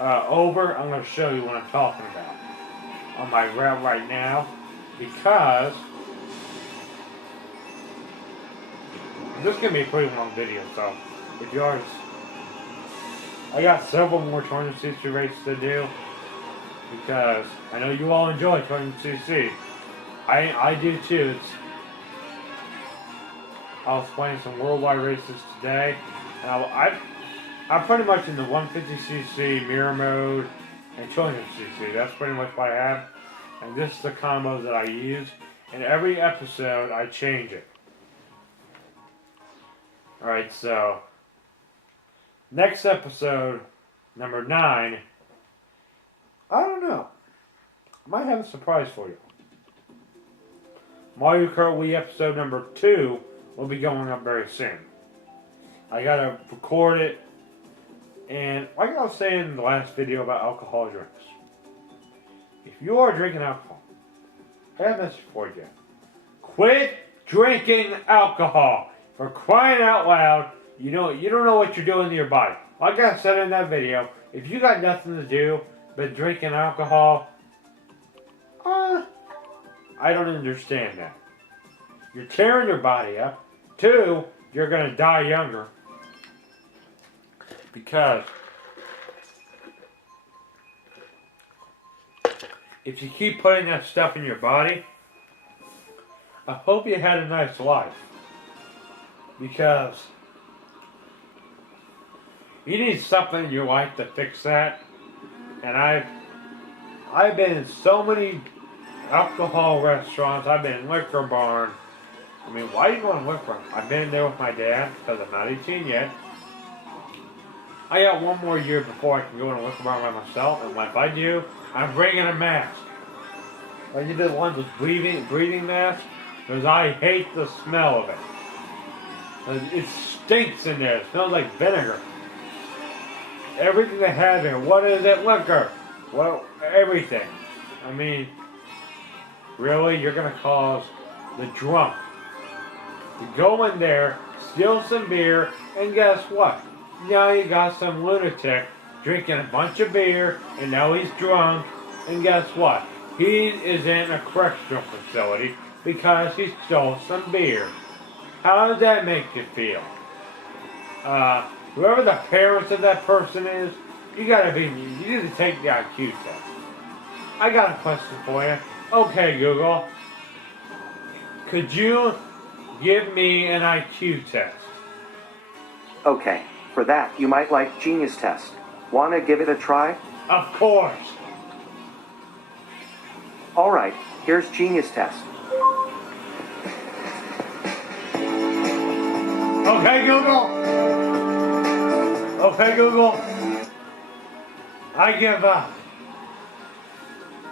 over, I'm going to show you what I'm talking about on my route right now, because this is going to be a pretty long video, so if yours, I got several more 200cc races to do, because I know you all enjoy 200cc. I do too. I was playing some worldwide races today, and I'm pretty much in the 150cc mirror mode and 200cc. That's pretty much what I have, and this is the combo that I use. In every episode, I change it. Alright, so next episode, number 9, I don't know. I might have a surprise for you. Mario Kart Wii episode number 2 will be going up very soon. I gotta record it, and like I was saying in the last video about alcohol drinks, if you are drinking alcohol, I have a message for you. Quit drinking alcohol. For crying out loud, You don't know what you're doing to your body. Like I said in that video, if you got nothing to do but drinking alcohol, I don't understand that. You're tearing your body up. 2, you're gonna die younger. Because if you keep putting that stuff in your body, I hope you had a nice life. Because you need something in your life to fix that. And I've been in so many alcohol restaurants. I've been in liquor barn. I mean, why do you go in liquor barn? I've been there with my dad because I'm not 18 yet. I got 1 more year before I can go in a liquor barn by myself. And if I do, I'm bringing a mask. I did the ones with breathing mask because I hate the smell of it. It stinks in there. It smells like vinegar. Everything they have there. What is it? Liquor. Well, everything. I mean, really? You're going to cause the drunk to go in there, steal some beer, and guess what? Now you got some lunatic drinking a bunch of beer, and now he's drunk, and guess what? He is in a correctional facility because he stole some beer. How does that make you feel? Whoever the parents of that person is, you need to take the IQ test. I got a question for you. Okay, Google. Could you give me an IQ test? Okay, for that, you might like Genius Test. Wanna give it a try? Of course. Alright, here's Genius Test. Okay, Google. Okay, Google. I give up.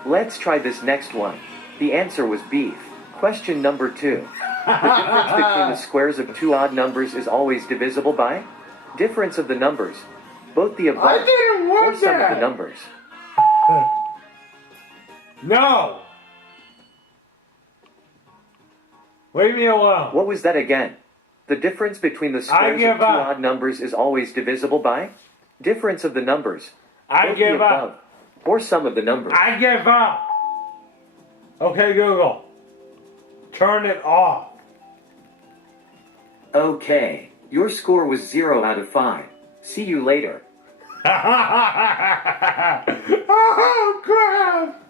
Let's try this next one. The answer was beef. Question number 2. The difference between the squares of 2 odd numbers is always divisible by? Difference of the numbers. Both the above I didn't or want some of that. the numbers. No. Leave me alone. What was that again? The difference between the squares give of 2 up. odd numbers is always divisible by? Difference of the numbers. I Both give the up. above or some of the numbers. I give up. Okay, Google. Turn it off. Okay, your score was 0 out of 5. See you later. Oh, crap.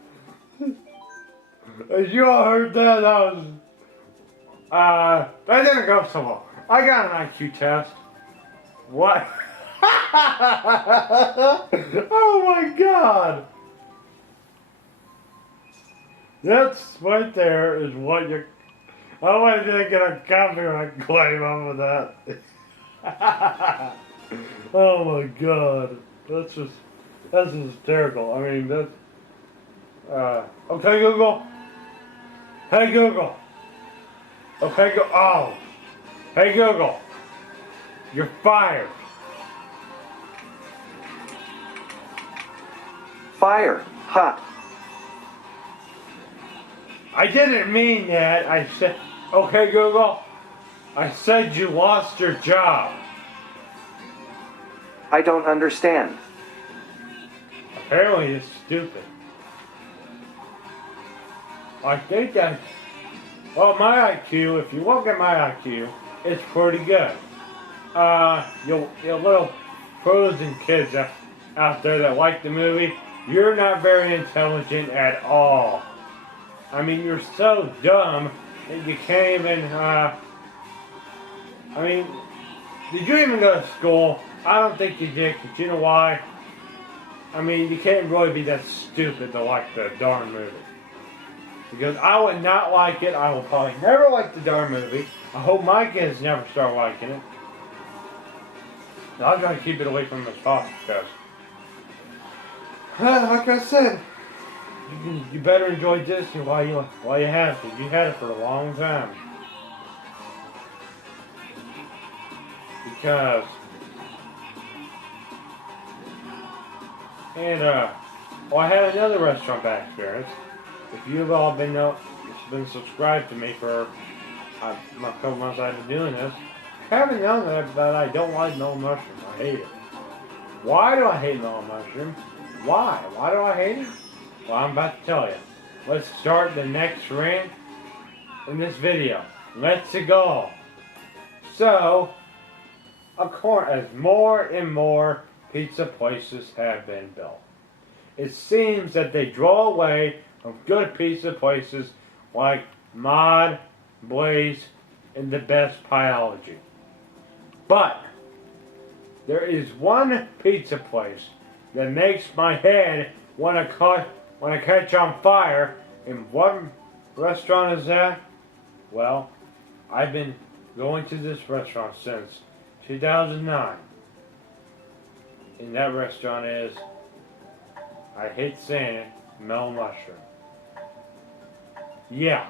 As you all heard that, that didn't go so well. I got an IQ test. What? Oh my god. That's right there is what you're... I want to get a copyright claim off of that. Oh my god. That's just hysterical. I mean, that's... okay, Google. Hey, Google. Okay, go. Oh. Hey, Google. You're fired. Fire. Ha. I didn't mean that. I said, okay, Google. I said you lost your job. I don't understand. Apparently it's stupid. I think that, well, my IQ, if you look at my IQ, it's pretty good. You little frozen kids out there that like the movie, you're not very intelligent at all. I mean, you're so dumb that you can't even, I mean, did you even go to school? I don't think you did, because you know why? I mean, you can't really be that stupid to like the darn movie. Because I would not like it. I will probably never like the darn movie. I hope my kids never start liking it. I'll try to keep it away from them as possible, because, like I said, you better enjoy Disney while you have it. You had it for a long time. Because, and well, I had another restaurant bad experience. If you've all been subscribed to me for a couple months I've been doing this, haven't known that I don't like mellow mushroom. I hate it. Why do I hate mellow mushroom? Why? Why do I hate it? Well, I'm about to tell you. Let's start the next rant in this video. Let's go. So, of course, as more and more pizza places have been built, it seems that they draw away from good pizza places like Mod, Blaze, and the best Pieology. But there is one pizza place that makes my head want to catch on fire. And what restaurant is that? Well, I've been going to this restaurant since 2009. And that restaurant is, I hate saying it, Mellow Mushroom. Yeah,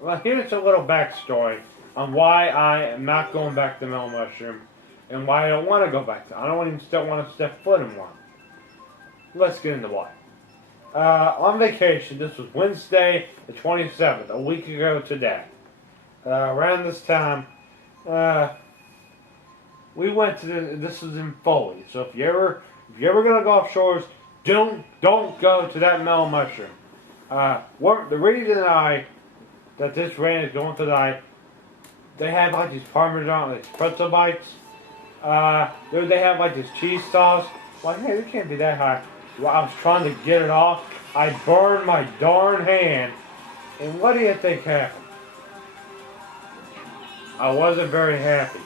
well, here's a little backstory on why I am not going back to Mellow Mushroom and why I don't want to go back to. I don't even still want to step foot in one. Let's get into why. On vacation, this was Wednesday the 27th, a week ago today. Around this time, we went to this was in Foley. So if you're ever gonna go offshores, don't go to that Mellow Mushroom. The reason that this rant is going tonight, they have like these Parmesan, like pretzel bites. They have like this cheese sauce. Like, hey, it can't be that high. Well, I was trying to get it off. I burned my darn hand. And what do you think happened? I wasn't very happy.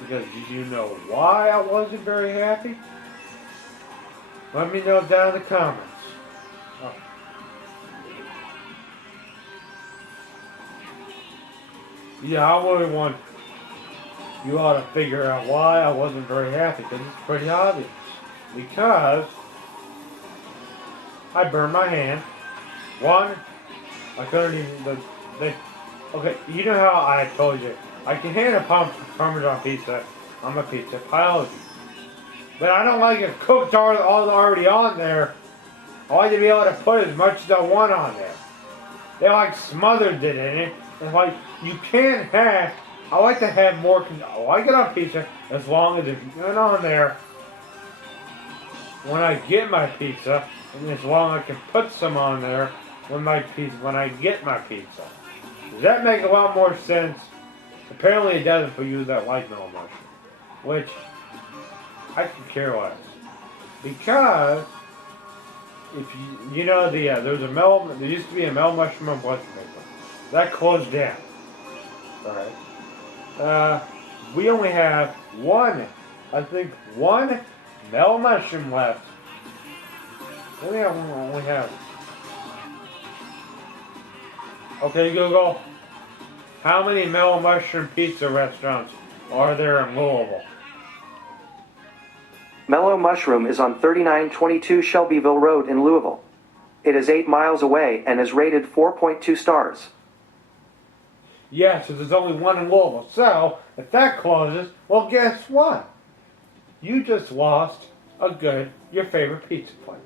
Because do you know why I wasn't very happy? Let me know down in the comments. Oh. Yeah, I really want you all to figure out why I wasn't very happy, because it's pretty obvious. Because I burned my hand. One, I couldn't even. Okay, you know how I told you I can handle Parmesan pizza. I'm a pizza Pieology. But I don't like it cooked all already on there. I like to be able to put as much as I want on there. They like smothered it in it. It's like you can't have. I like to have more. I like it on pizza as long as it's on there. When I get my pizza, and as long as I can put some on there when I get my pizza. Does that make a lot more sense? Apparently it doesn't for you that like mellow mushroom. Which, I could care less. Because, if you know there used to be a mellow mushroom on Blood Paper. That closed down. Alright. We only have one mellow mushroom left. We only have. Okay, Google. How many mellow mushroom pizza restaurants are there in Louisville? Mellow Mushroom is on 3922 Shelbyville Road in Louisville. It is 8 miles away and is rated 4.2 stars. Yeah, so there's only one in Louisville. So, if that closes, well, guess what? You just lost your favorite pizza place.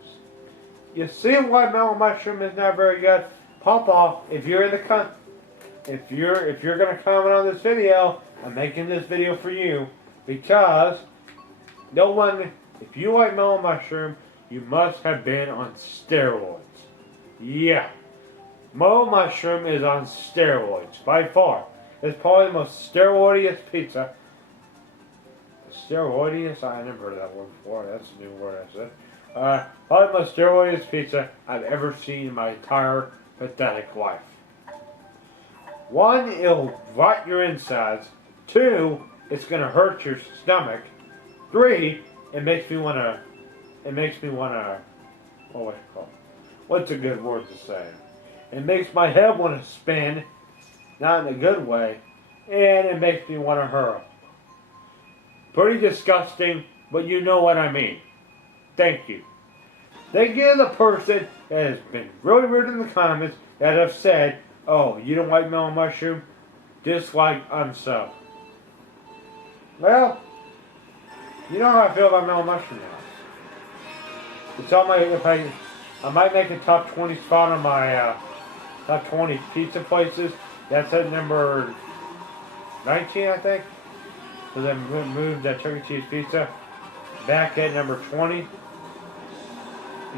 You see why Mellow Mushroom is not very good? Pop off. If you're gonna comment on this video, I'm making this video for you because if you like Mellow Mushroom, you must have been on steroids. Yeah. Mellow Mushroom is on steroids, by far. It's probably the most steroidiest pizza. Steroidiest? I never heard of that word before. That's a new word I said. Probably the most steroidiest pizza I've ever seen in my entire pathetic life. One, it'll rot your insides. Two, it's gonna hurt your stomach. Three, it makes me wanna. What's a good word to say? It makes my head wanna spin, not in a good way, and it makes me wanna hurl. Pretty disgusting, but you know what I mean. Thank you. Thank you to the person that has been really rude in the comments that have said, oh, you don't like mellow mushroom? Dislike, unsub. Well, you know how I feel about mellow mushroom now. It's on I might make a top 20 spot on my top 20 pizza places That's at number 19, I think. So then moved that Chuck E. Cheese pizza back at number 20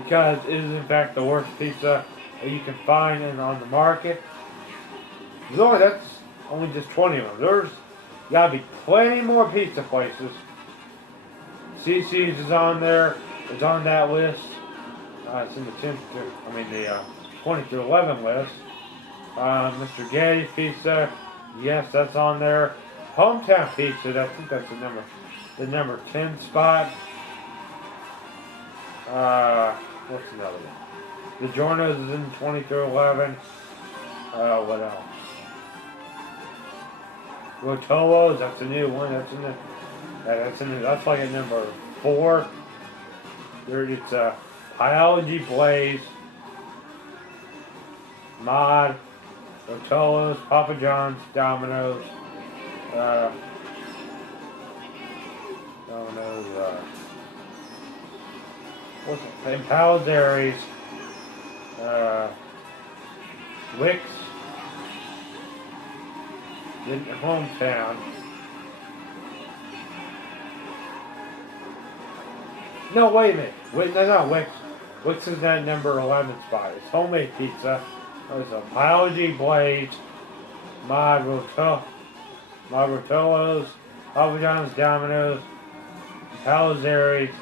because it is in fact the worst pizza that you can find on the market. That's only just 20 of them. There's gotta be plenty more pizza places. CC's is on there. It's on that list. It's in the 20 through 11 list. Mr. Gaddy's Pizza, yes, that's on there. Hometown Pizza, I think that's the number 10 spot. What's another one? The Giorno's is in 20 through 11. What else? Rotolo's, that's a new one. That's like at number 4. It's Biology Blaze, Mod, Rotolo's, Papa John's, Domino's, what's it? Paladaries, Wix, then Hometown. No, wait a minute. That's not Wix. Wix is that number 11 spot. It's Homemade Pizza. There's a Biology Blaze, Mod Rotolo's, Papa John's, Domino's, Palazzari's,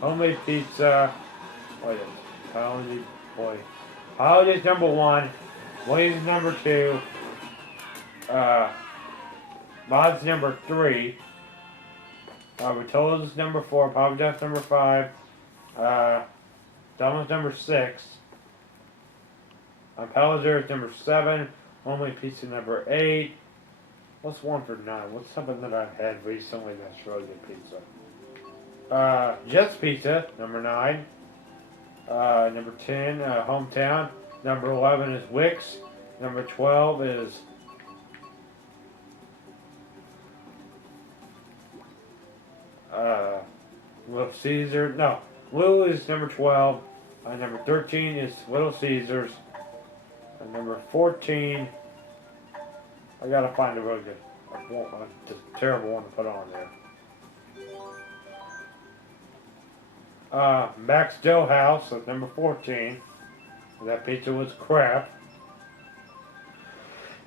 Homemade Pizza. What is it? Biology Blaze. Biology's number 1. Blaze is number 2. Mod's number 3. Rotolo's is number 4. Papa John's number 5. Domino's number 6. Palazzari's number 7. Homemade Pizza number 8. What's one for 9? What's something that I've had recently that's really good pizza? Jets Pizza, number 9. Number 10, Hometown. Number 11 is Wix. Number 12 is Little Caesar. No, Little is number 12. Number 13 is Little Caesars. Number 14, I gotta find a really good, a terrible one to put on there. Max Dough House, that's number 14. That pizza was crap.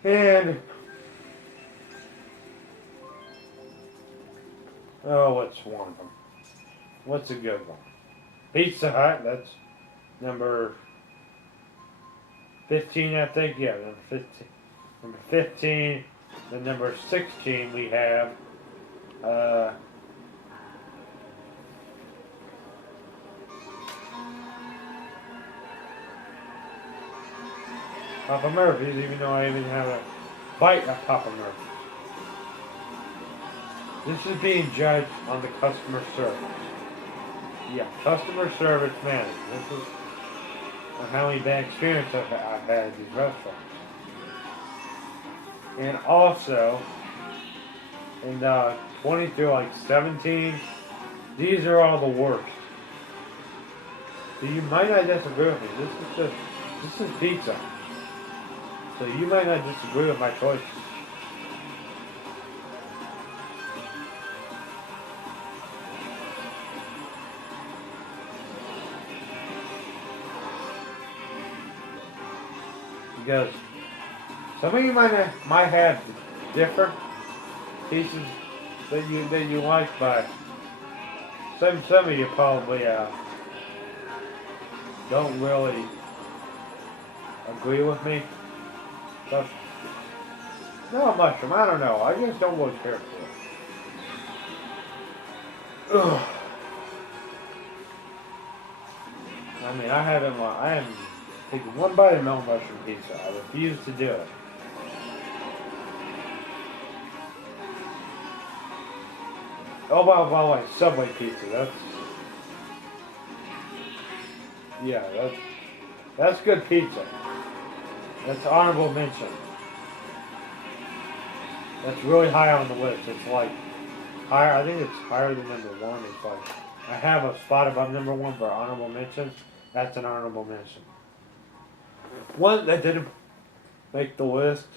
And what's one of them? What's a good one? Pizza Hut, that's number 15, I think. Yeah, number 15. Number 15. The number 16 we have. Papa Murphy's, even though I even have a bite of Papa Murphy's. This is being judged on the customer service. Yeah, customer service management. This is how many bad experiences I've had at these restaurants. And also, in 20 through like 17, these are all the worst. So you might not disagree with me. This is pizza. So you might not disagree with my choices. Because some of you might have different pieces that you like, but some of you probably don't really agree with me. But no, mushroom, I don't know. I just don't really care for it. Ugh. I mean, I haven't taken one bite of no mushroom pizza. I refuse to do it. Oh, by the way, Subway pizza. That's good pizza. That's honorable mention. That's really high on the list. It's like higher. I think it's higher than number 1. It's like I have a spot above number 1 for honorable mentions. That's an honorable mention. one that didn't make the list.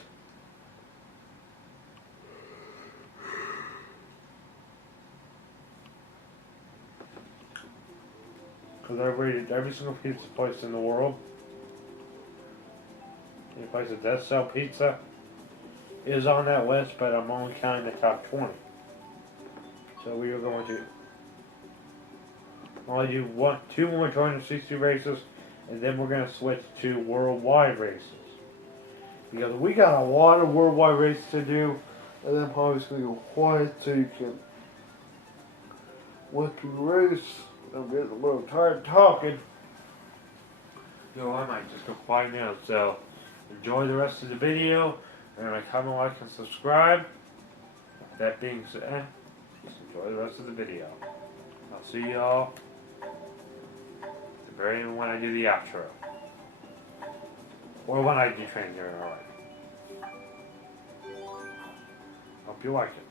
Because I rated every single pizza place in the world. Any place that does sell pizza is on that list, but I'm only counting the top 20. So we are going to only do two more 260 races, and then we're going to switch to worldwide races. Because we got a lot of worldwide races to do, and then probably just going to go quiet so you can look through the race. I'm getting a little tired talking. So I might just go quiet now. So enjoy the rest of the video. Remember to comment, like, and subscribe. That being said, just enjoy the rest of the video. I'll see y'all at the very end when I do the outro. Or when I do Trainz here in alright. Hope you like it.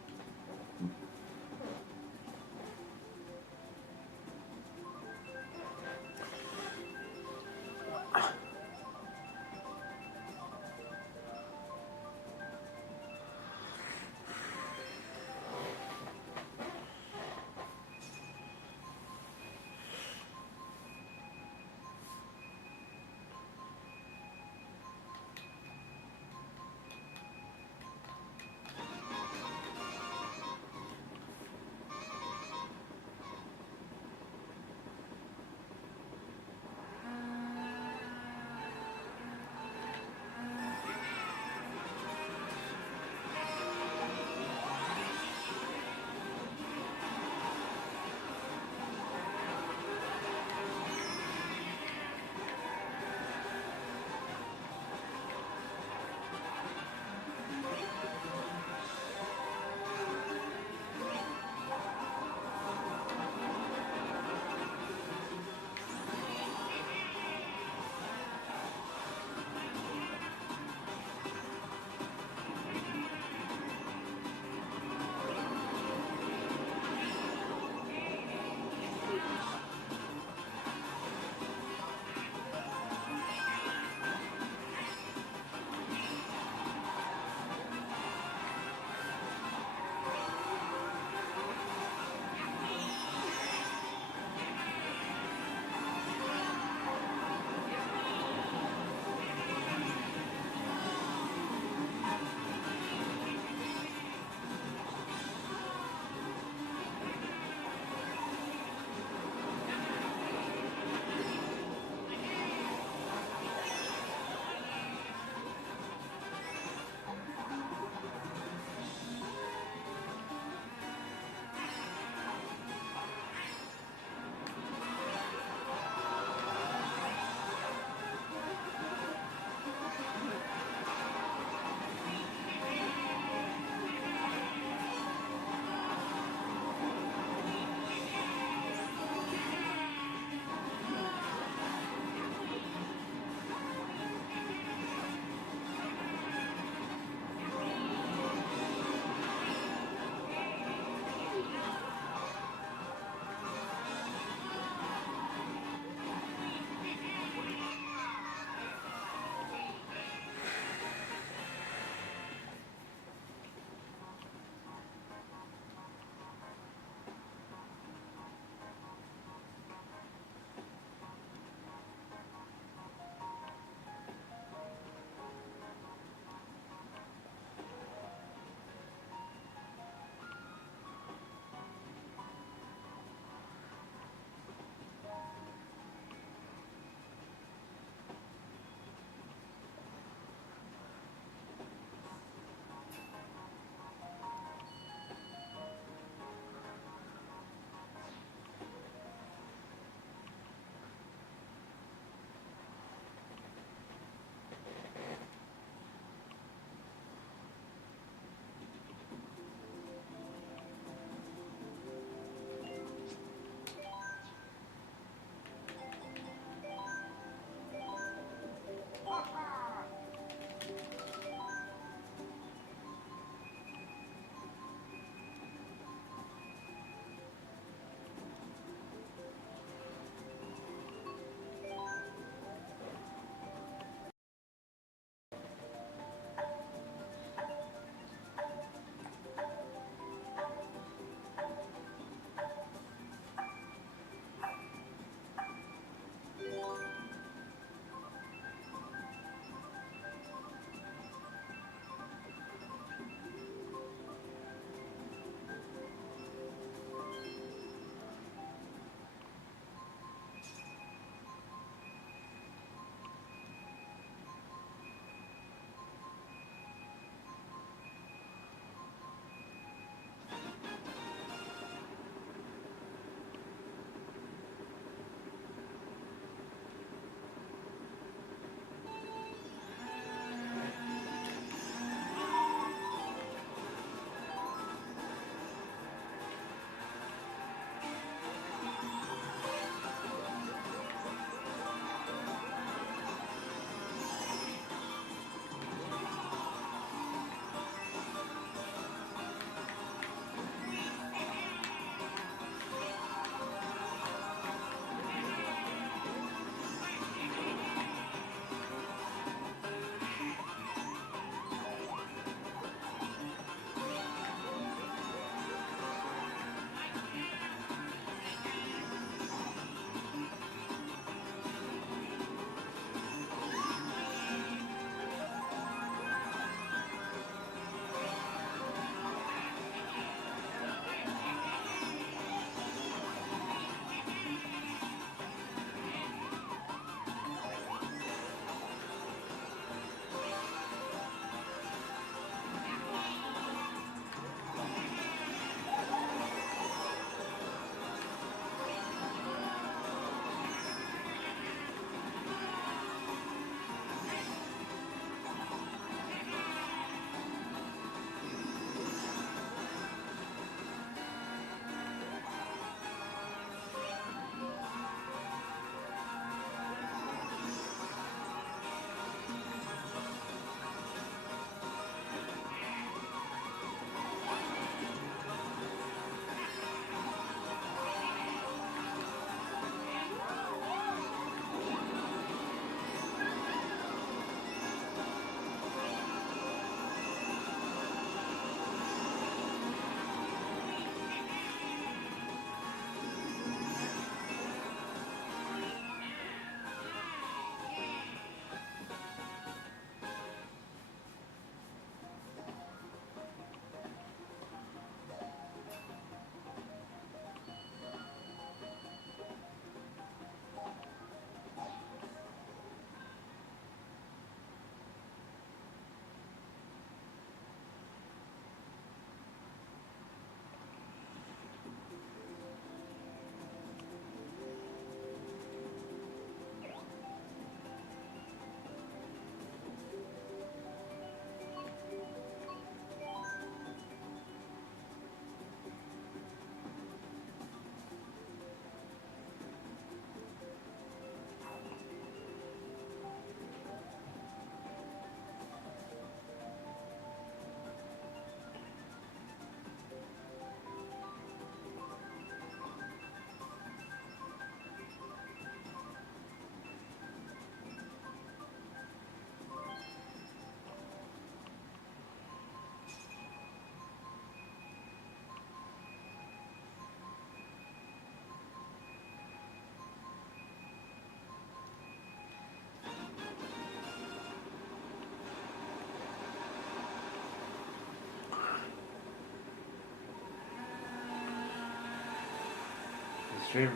shooting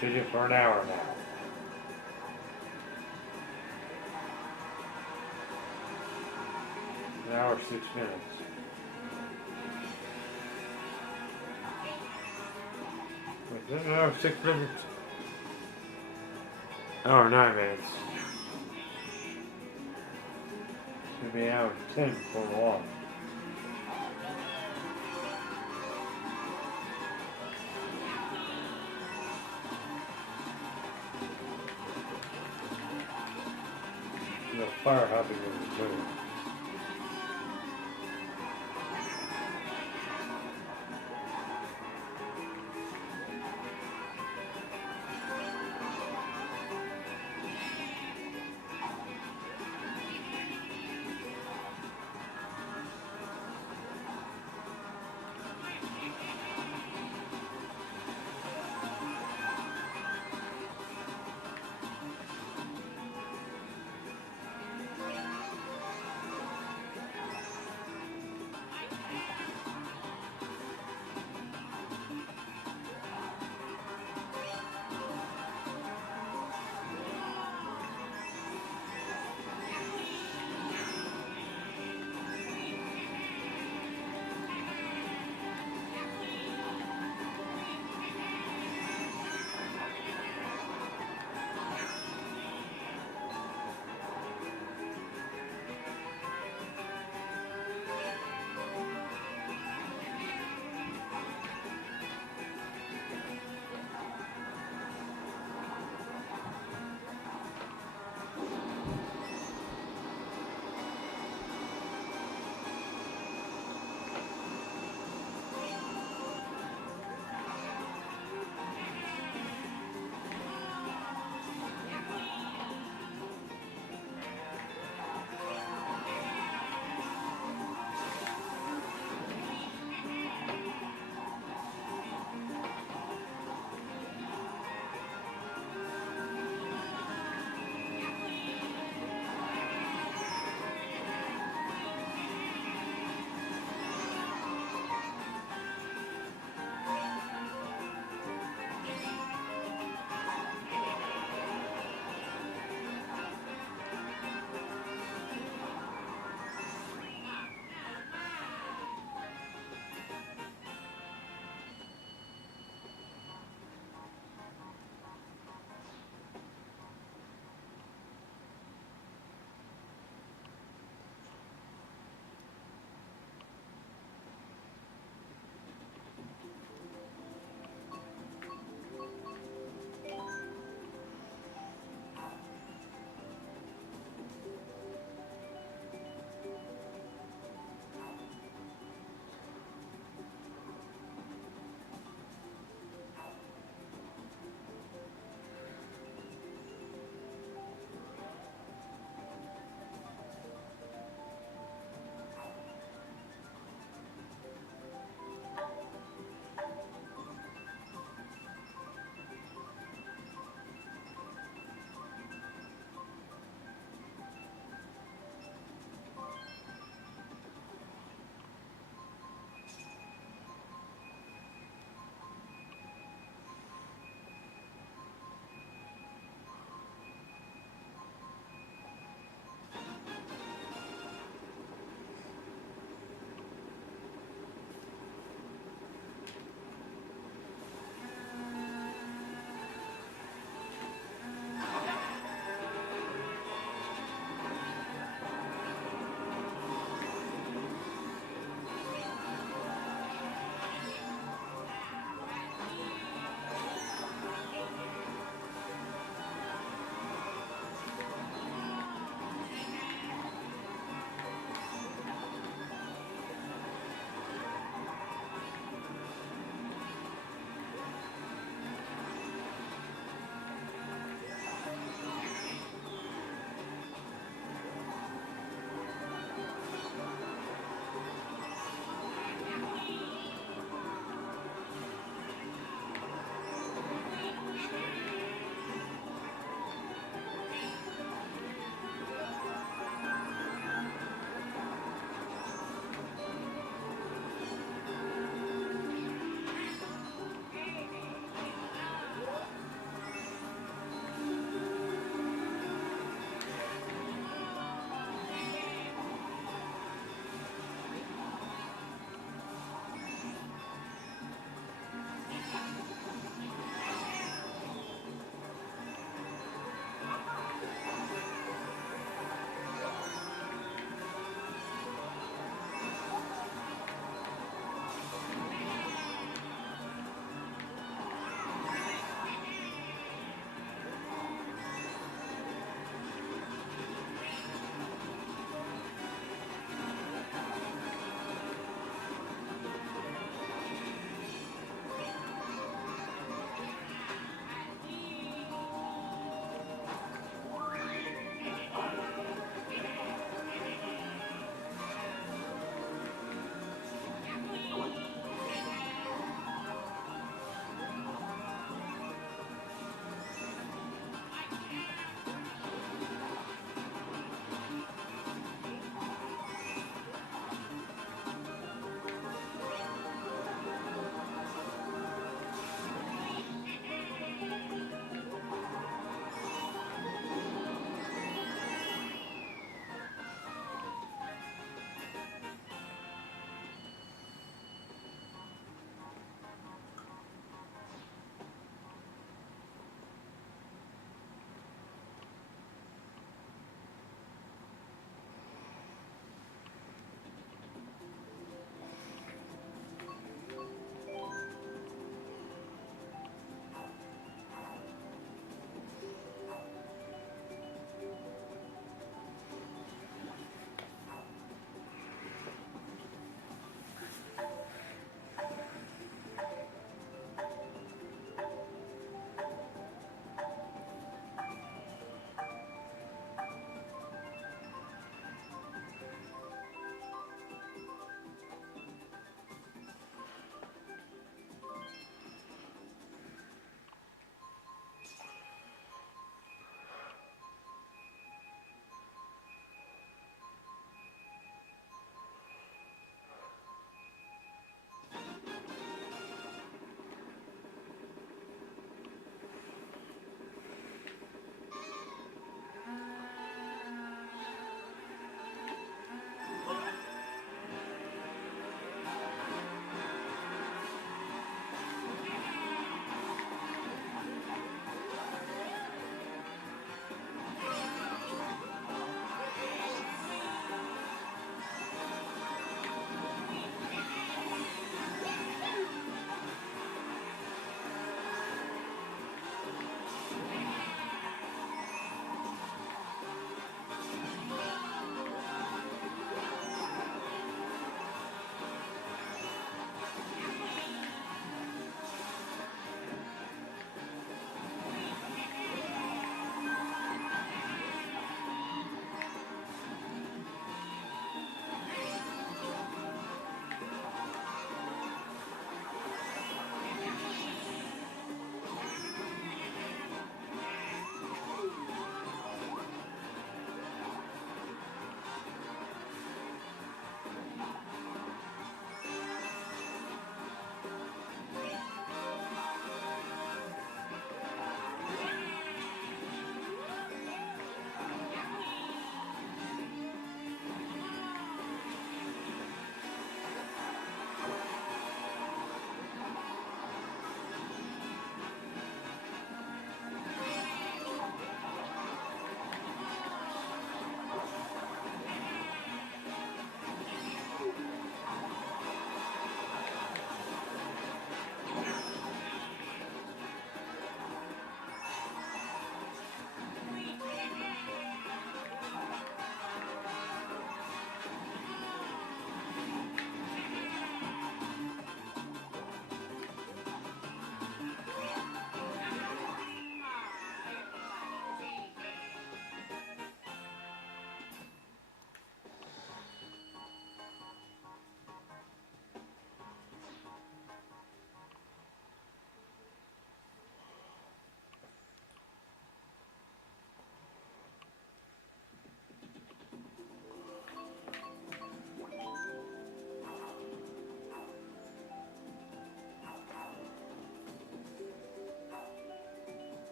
video for an hour now. An hour, 6 minutes. Wait, is that an hour, 6 minutes? Hour, 9 minutes. It's gonna be an hour 10 before long. The fire hydrant is moving.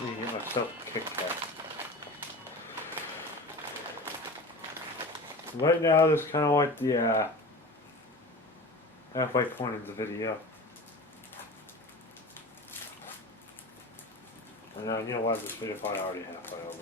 Let me get myself a Kit Kat. Right now, this kind of like the halfway point of the video. And you know what? This video probably already halfway over.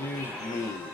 Move.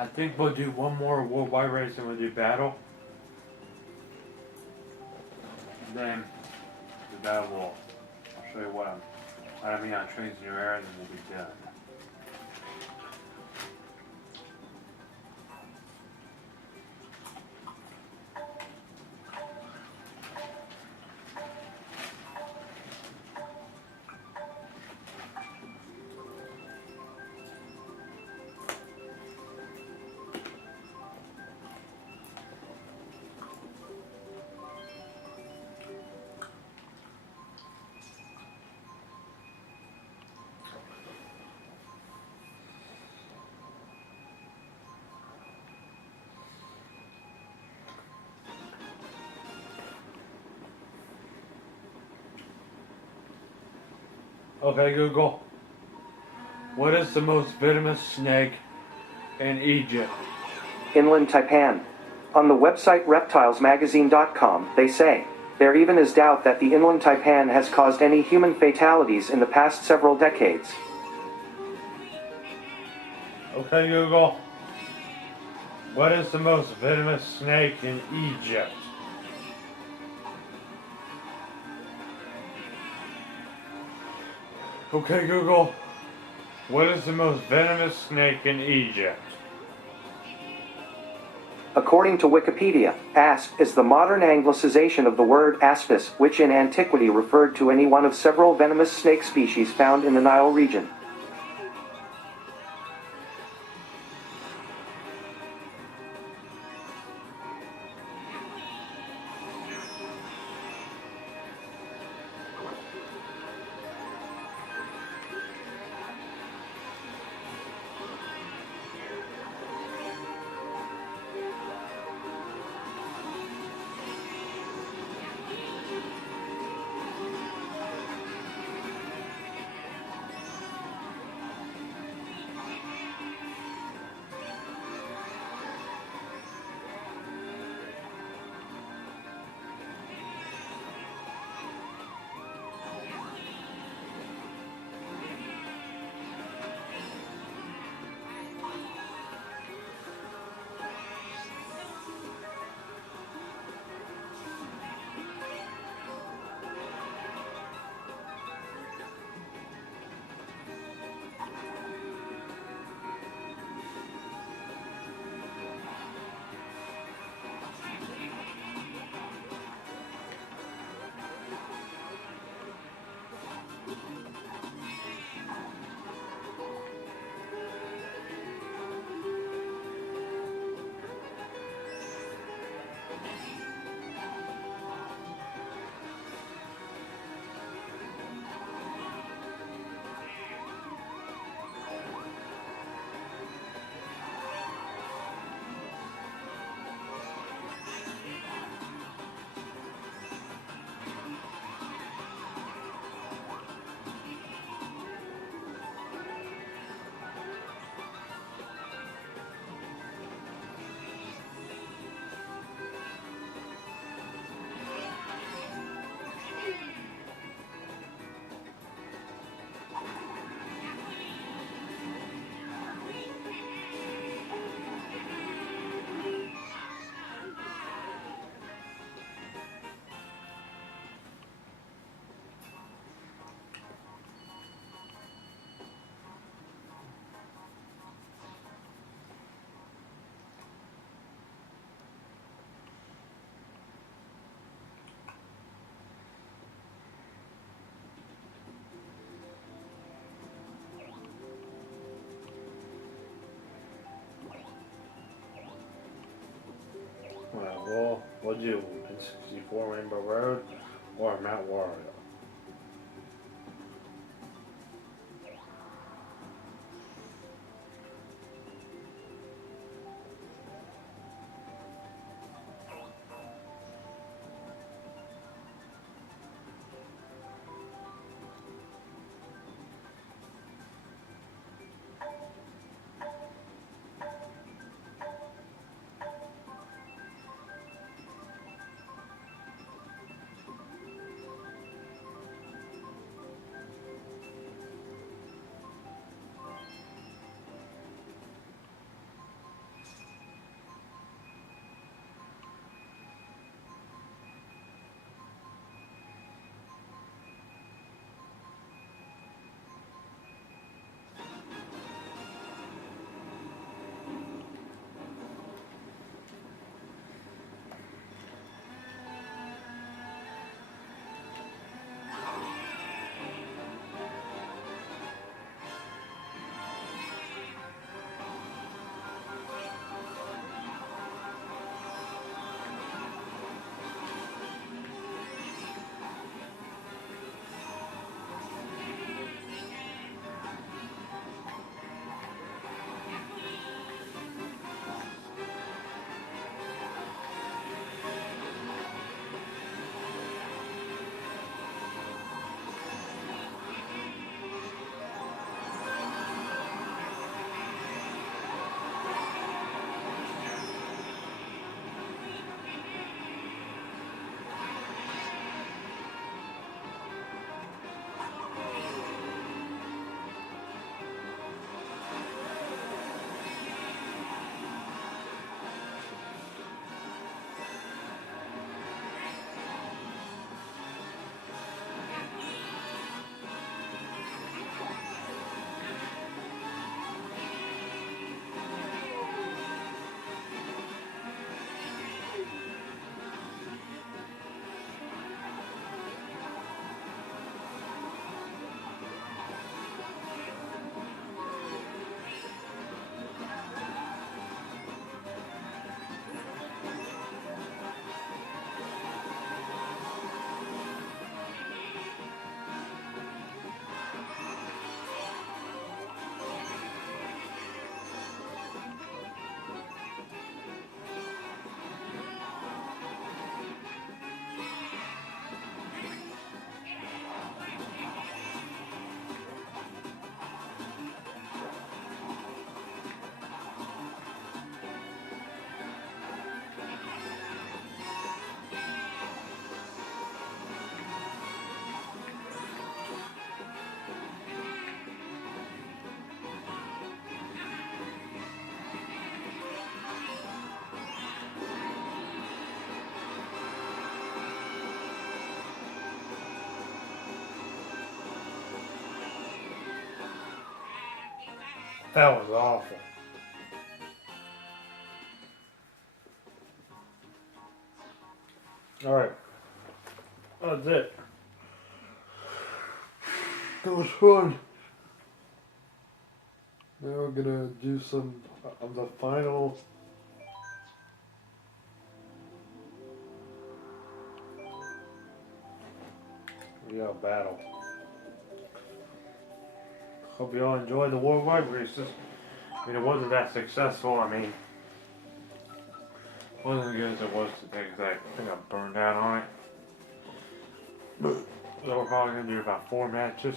I think we'll do one more worldwide race and we'll do battle. Then the battle will, I'll show you what I mean on Trainz New Era, and then we'll be done. Okay, Google. What is the most venomous snake in Egypt? Inland taipan. On the website reptilesmagazine.com, they say, there even is doubt that the inland taipan has caused any human fatalities in the past several decades. Okay, Google. What is the most venomous snake in Egypt? Okay, Google. What is the most venomous snake in Egypt? According to Wikipedia, asp is the modern anglicization of the word aspis, which in antiquity referred to any one of several venomous snake species found in the Nile region. Well, what'd you do? 64 Rainbow Road or Mount Warrior? That was awful. Alright. That's it. That was fun. Now we're gonna do some of the final. Yeah, battle. Hope you all enjoyed the worldwide races. I mean, it wasn't that successful. I mean, it wasn't as good as it was today because I think I burned out on it. So we're probably gonna do about 4 matches.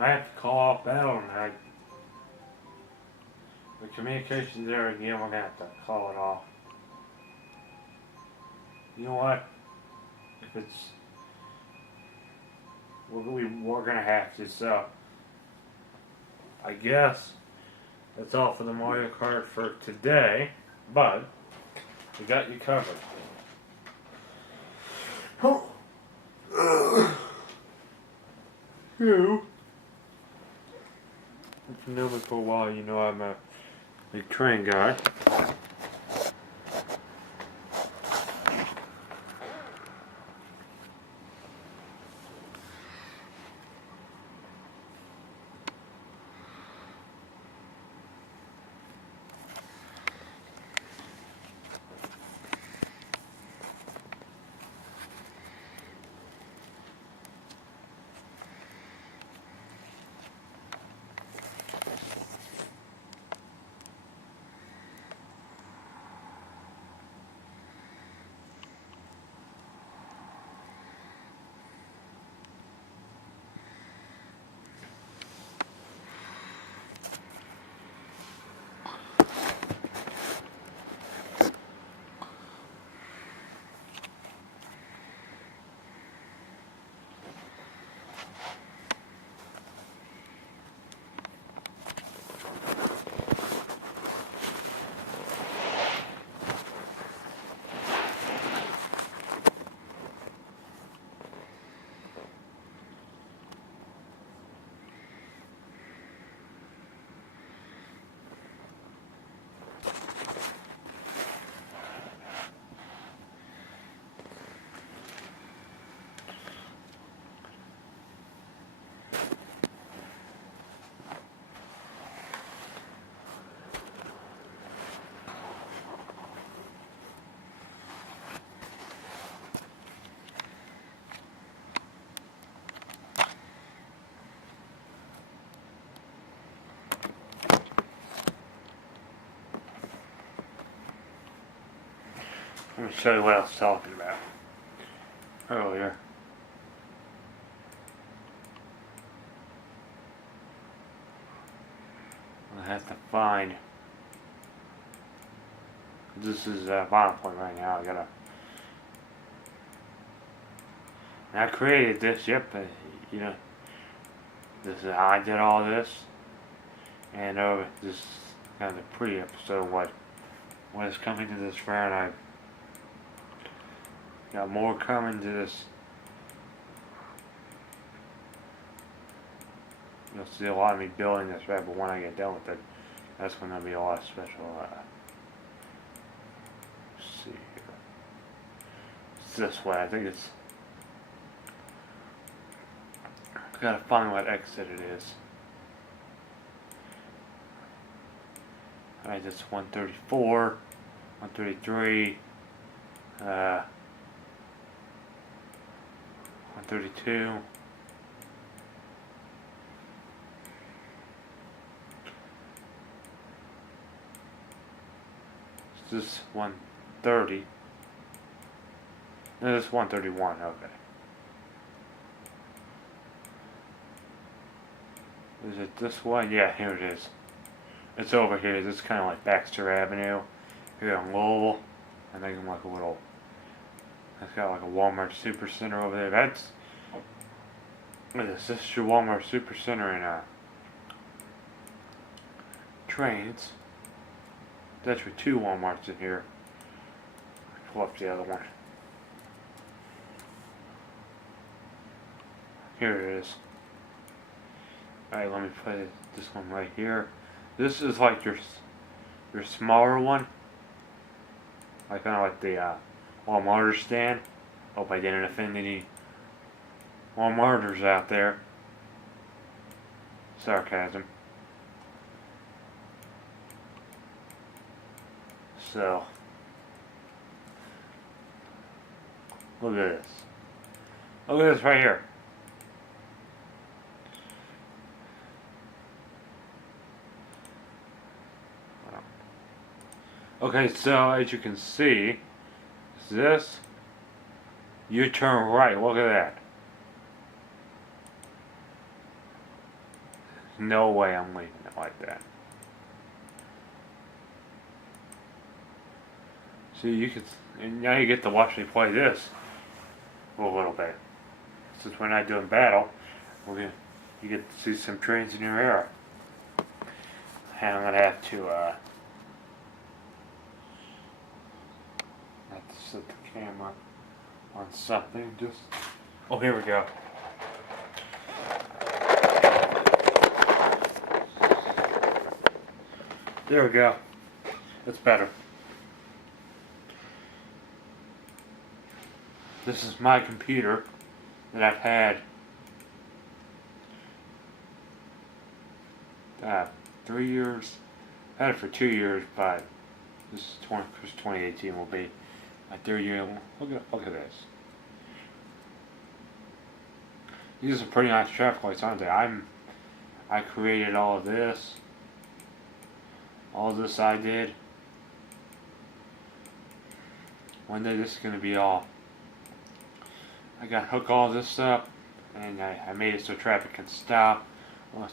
I have to call off battle tonight. The communication's there again, we're gonna have to call it off. You know what? If it's... We're gonna have to, so... I guess that's all for the Mario Kart for today, but we got you covered. You. If you know me for a while, you know I'm a big train guy. Let me show you what I was talking about earlier. I have to find. This is bottom point right now. I created this, yep, but you know, I did all this, and this is kind of the pre-episode of what is coming to this fair, and I've got more coming to this. You'll see a lot of me building this, right? But when I get done with it, that's when there'll be a lot of special. Let's see here. It's this way. I think it's. I gotta find what exit it is. Alright, that's 134, 133, 132. This is 130. No, this is 131, okay. Is it this one? Yeah, here it is. It's over here. This is kind of like Baxter Avenue here in Louisville. I think I'm like a little. It's got like a Walmart Supercenter over there. Look at this. This is your Walmart Supercenter in Trainz. That's your 2 Walmarts in here. Pull up the other one. Here it is. Alright, let me put this one right here. This is like your smaller one. Like kind of like the Walmarter stand. Hope I didn't offend any Walmarters out there. Sarcasm. So, look at this. Look at this right here. Okay, so as you can see, this, you turn right, look at that. No way I'm leaving it like that. See, you can, and now you get to watch me play this a little bit. Since we're not doing battle, you get to see some trains in your era. And I'm gonna have to set the camera on something. Just oh, here we go. There we go. That's better. This is my computer that I've had 3 years. I had it for 2 years, but this is 2018 will be my 3rd year. Look at this. These are pretty nice traffic lights, aren't they? I created all of this. All of this I did. One day this is gonna be all. I got to hook all this up, and I made it so traffic can stop,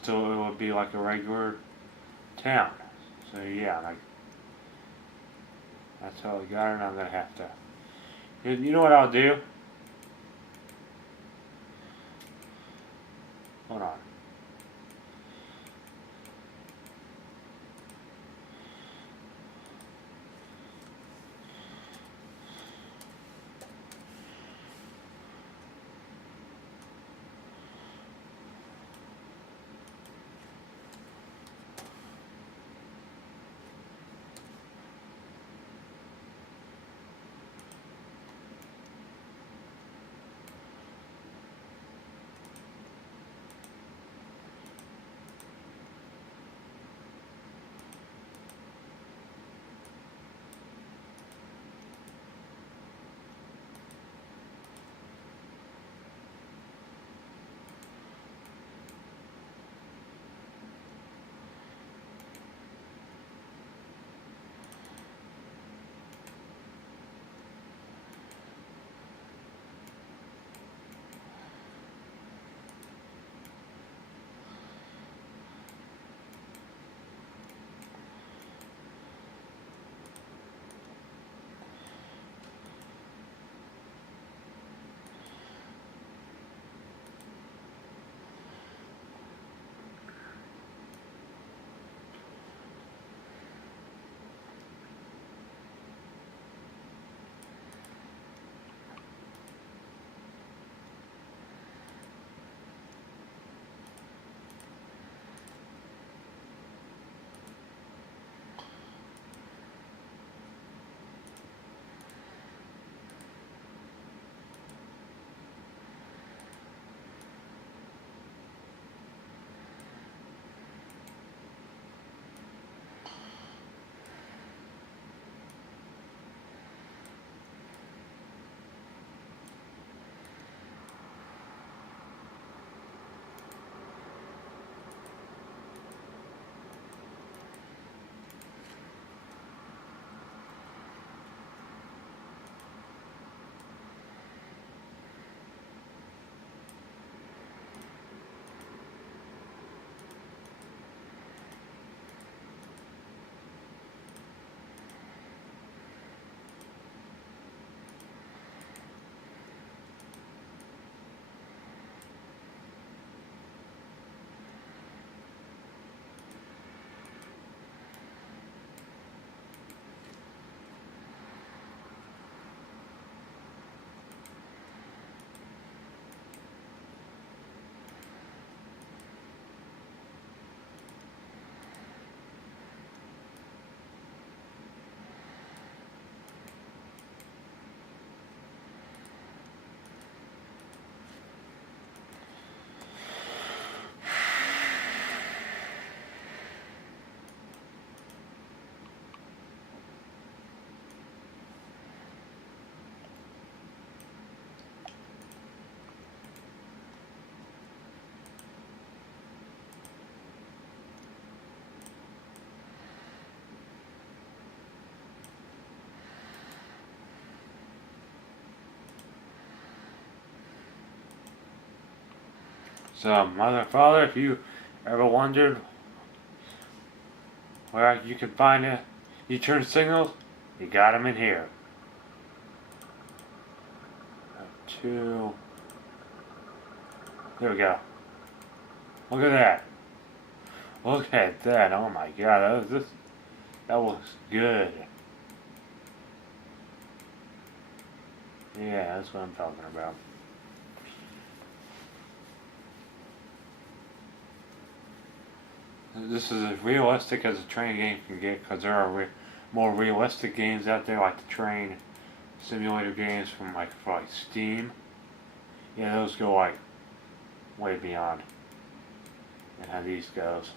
so it would be like a regular town. So yeah, like that's how we got it. And I'm gonna have to. You know what I'll do? Hold on. So, Mother and Father, if you ever wondered where you can find it, U-turn signals, you got them in here. 2. There we go. Look at that. Look at that. Oh my God. That looks good. Yeah, that's what I'm talking about. This is as realistic as a train game can get, because there are more realistic games out there, like the train simulator games from like Steam. Yeah, those go like way beyond and how these goes.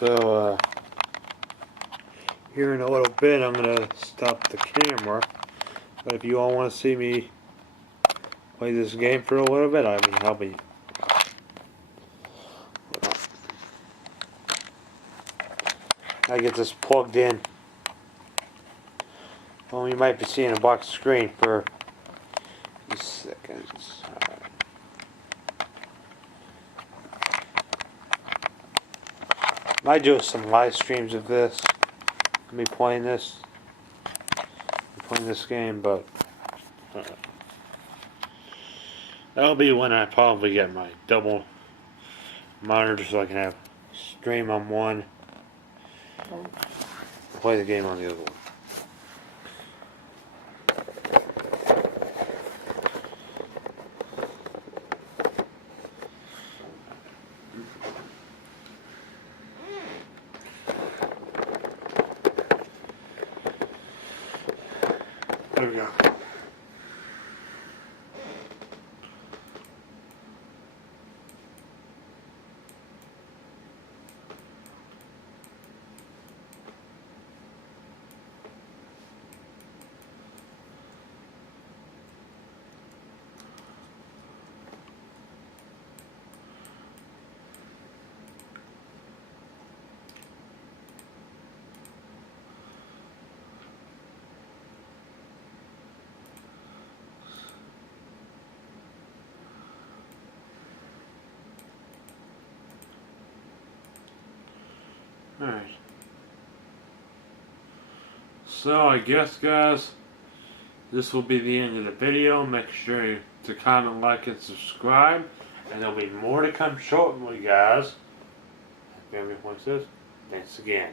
So, here in a little bit, I'm going to stop the camera. But if you all want to see me play this game for a little bit, I'll be. I get this plugged in. Well, you might be seeing a black screen for a few seconds. I do some live streams of this. Me playing this game, but that'll be when I probably get my double monitor so I can have stream on one, play the game on the other one. There we go. Alright. So I guess, guys, this will be the end of the video. Make sure to comment, like, and subscribe. And there'll be more to come shortly, guys. If everyone says, thanks again.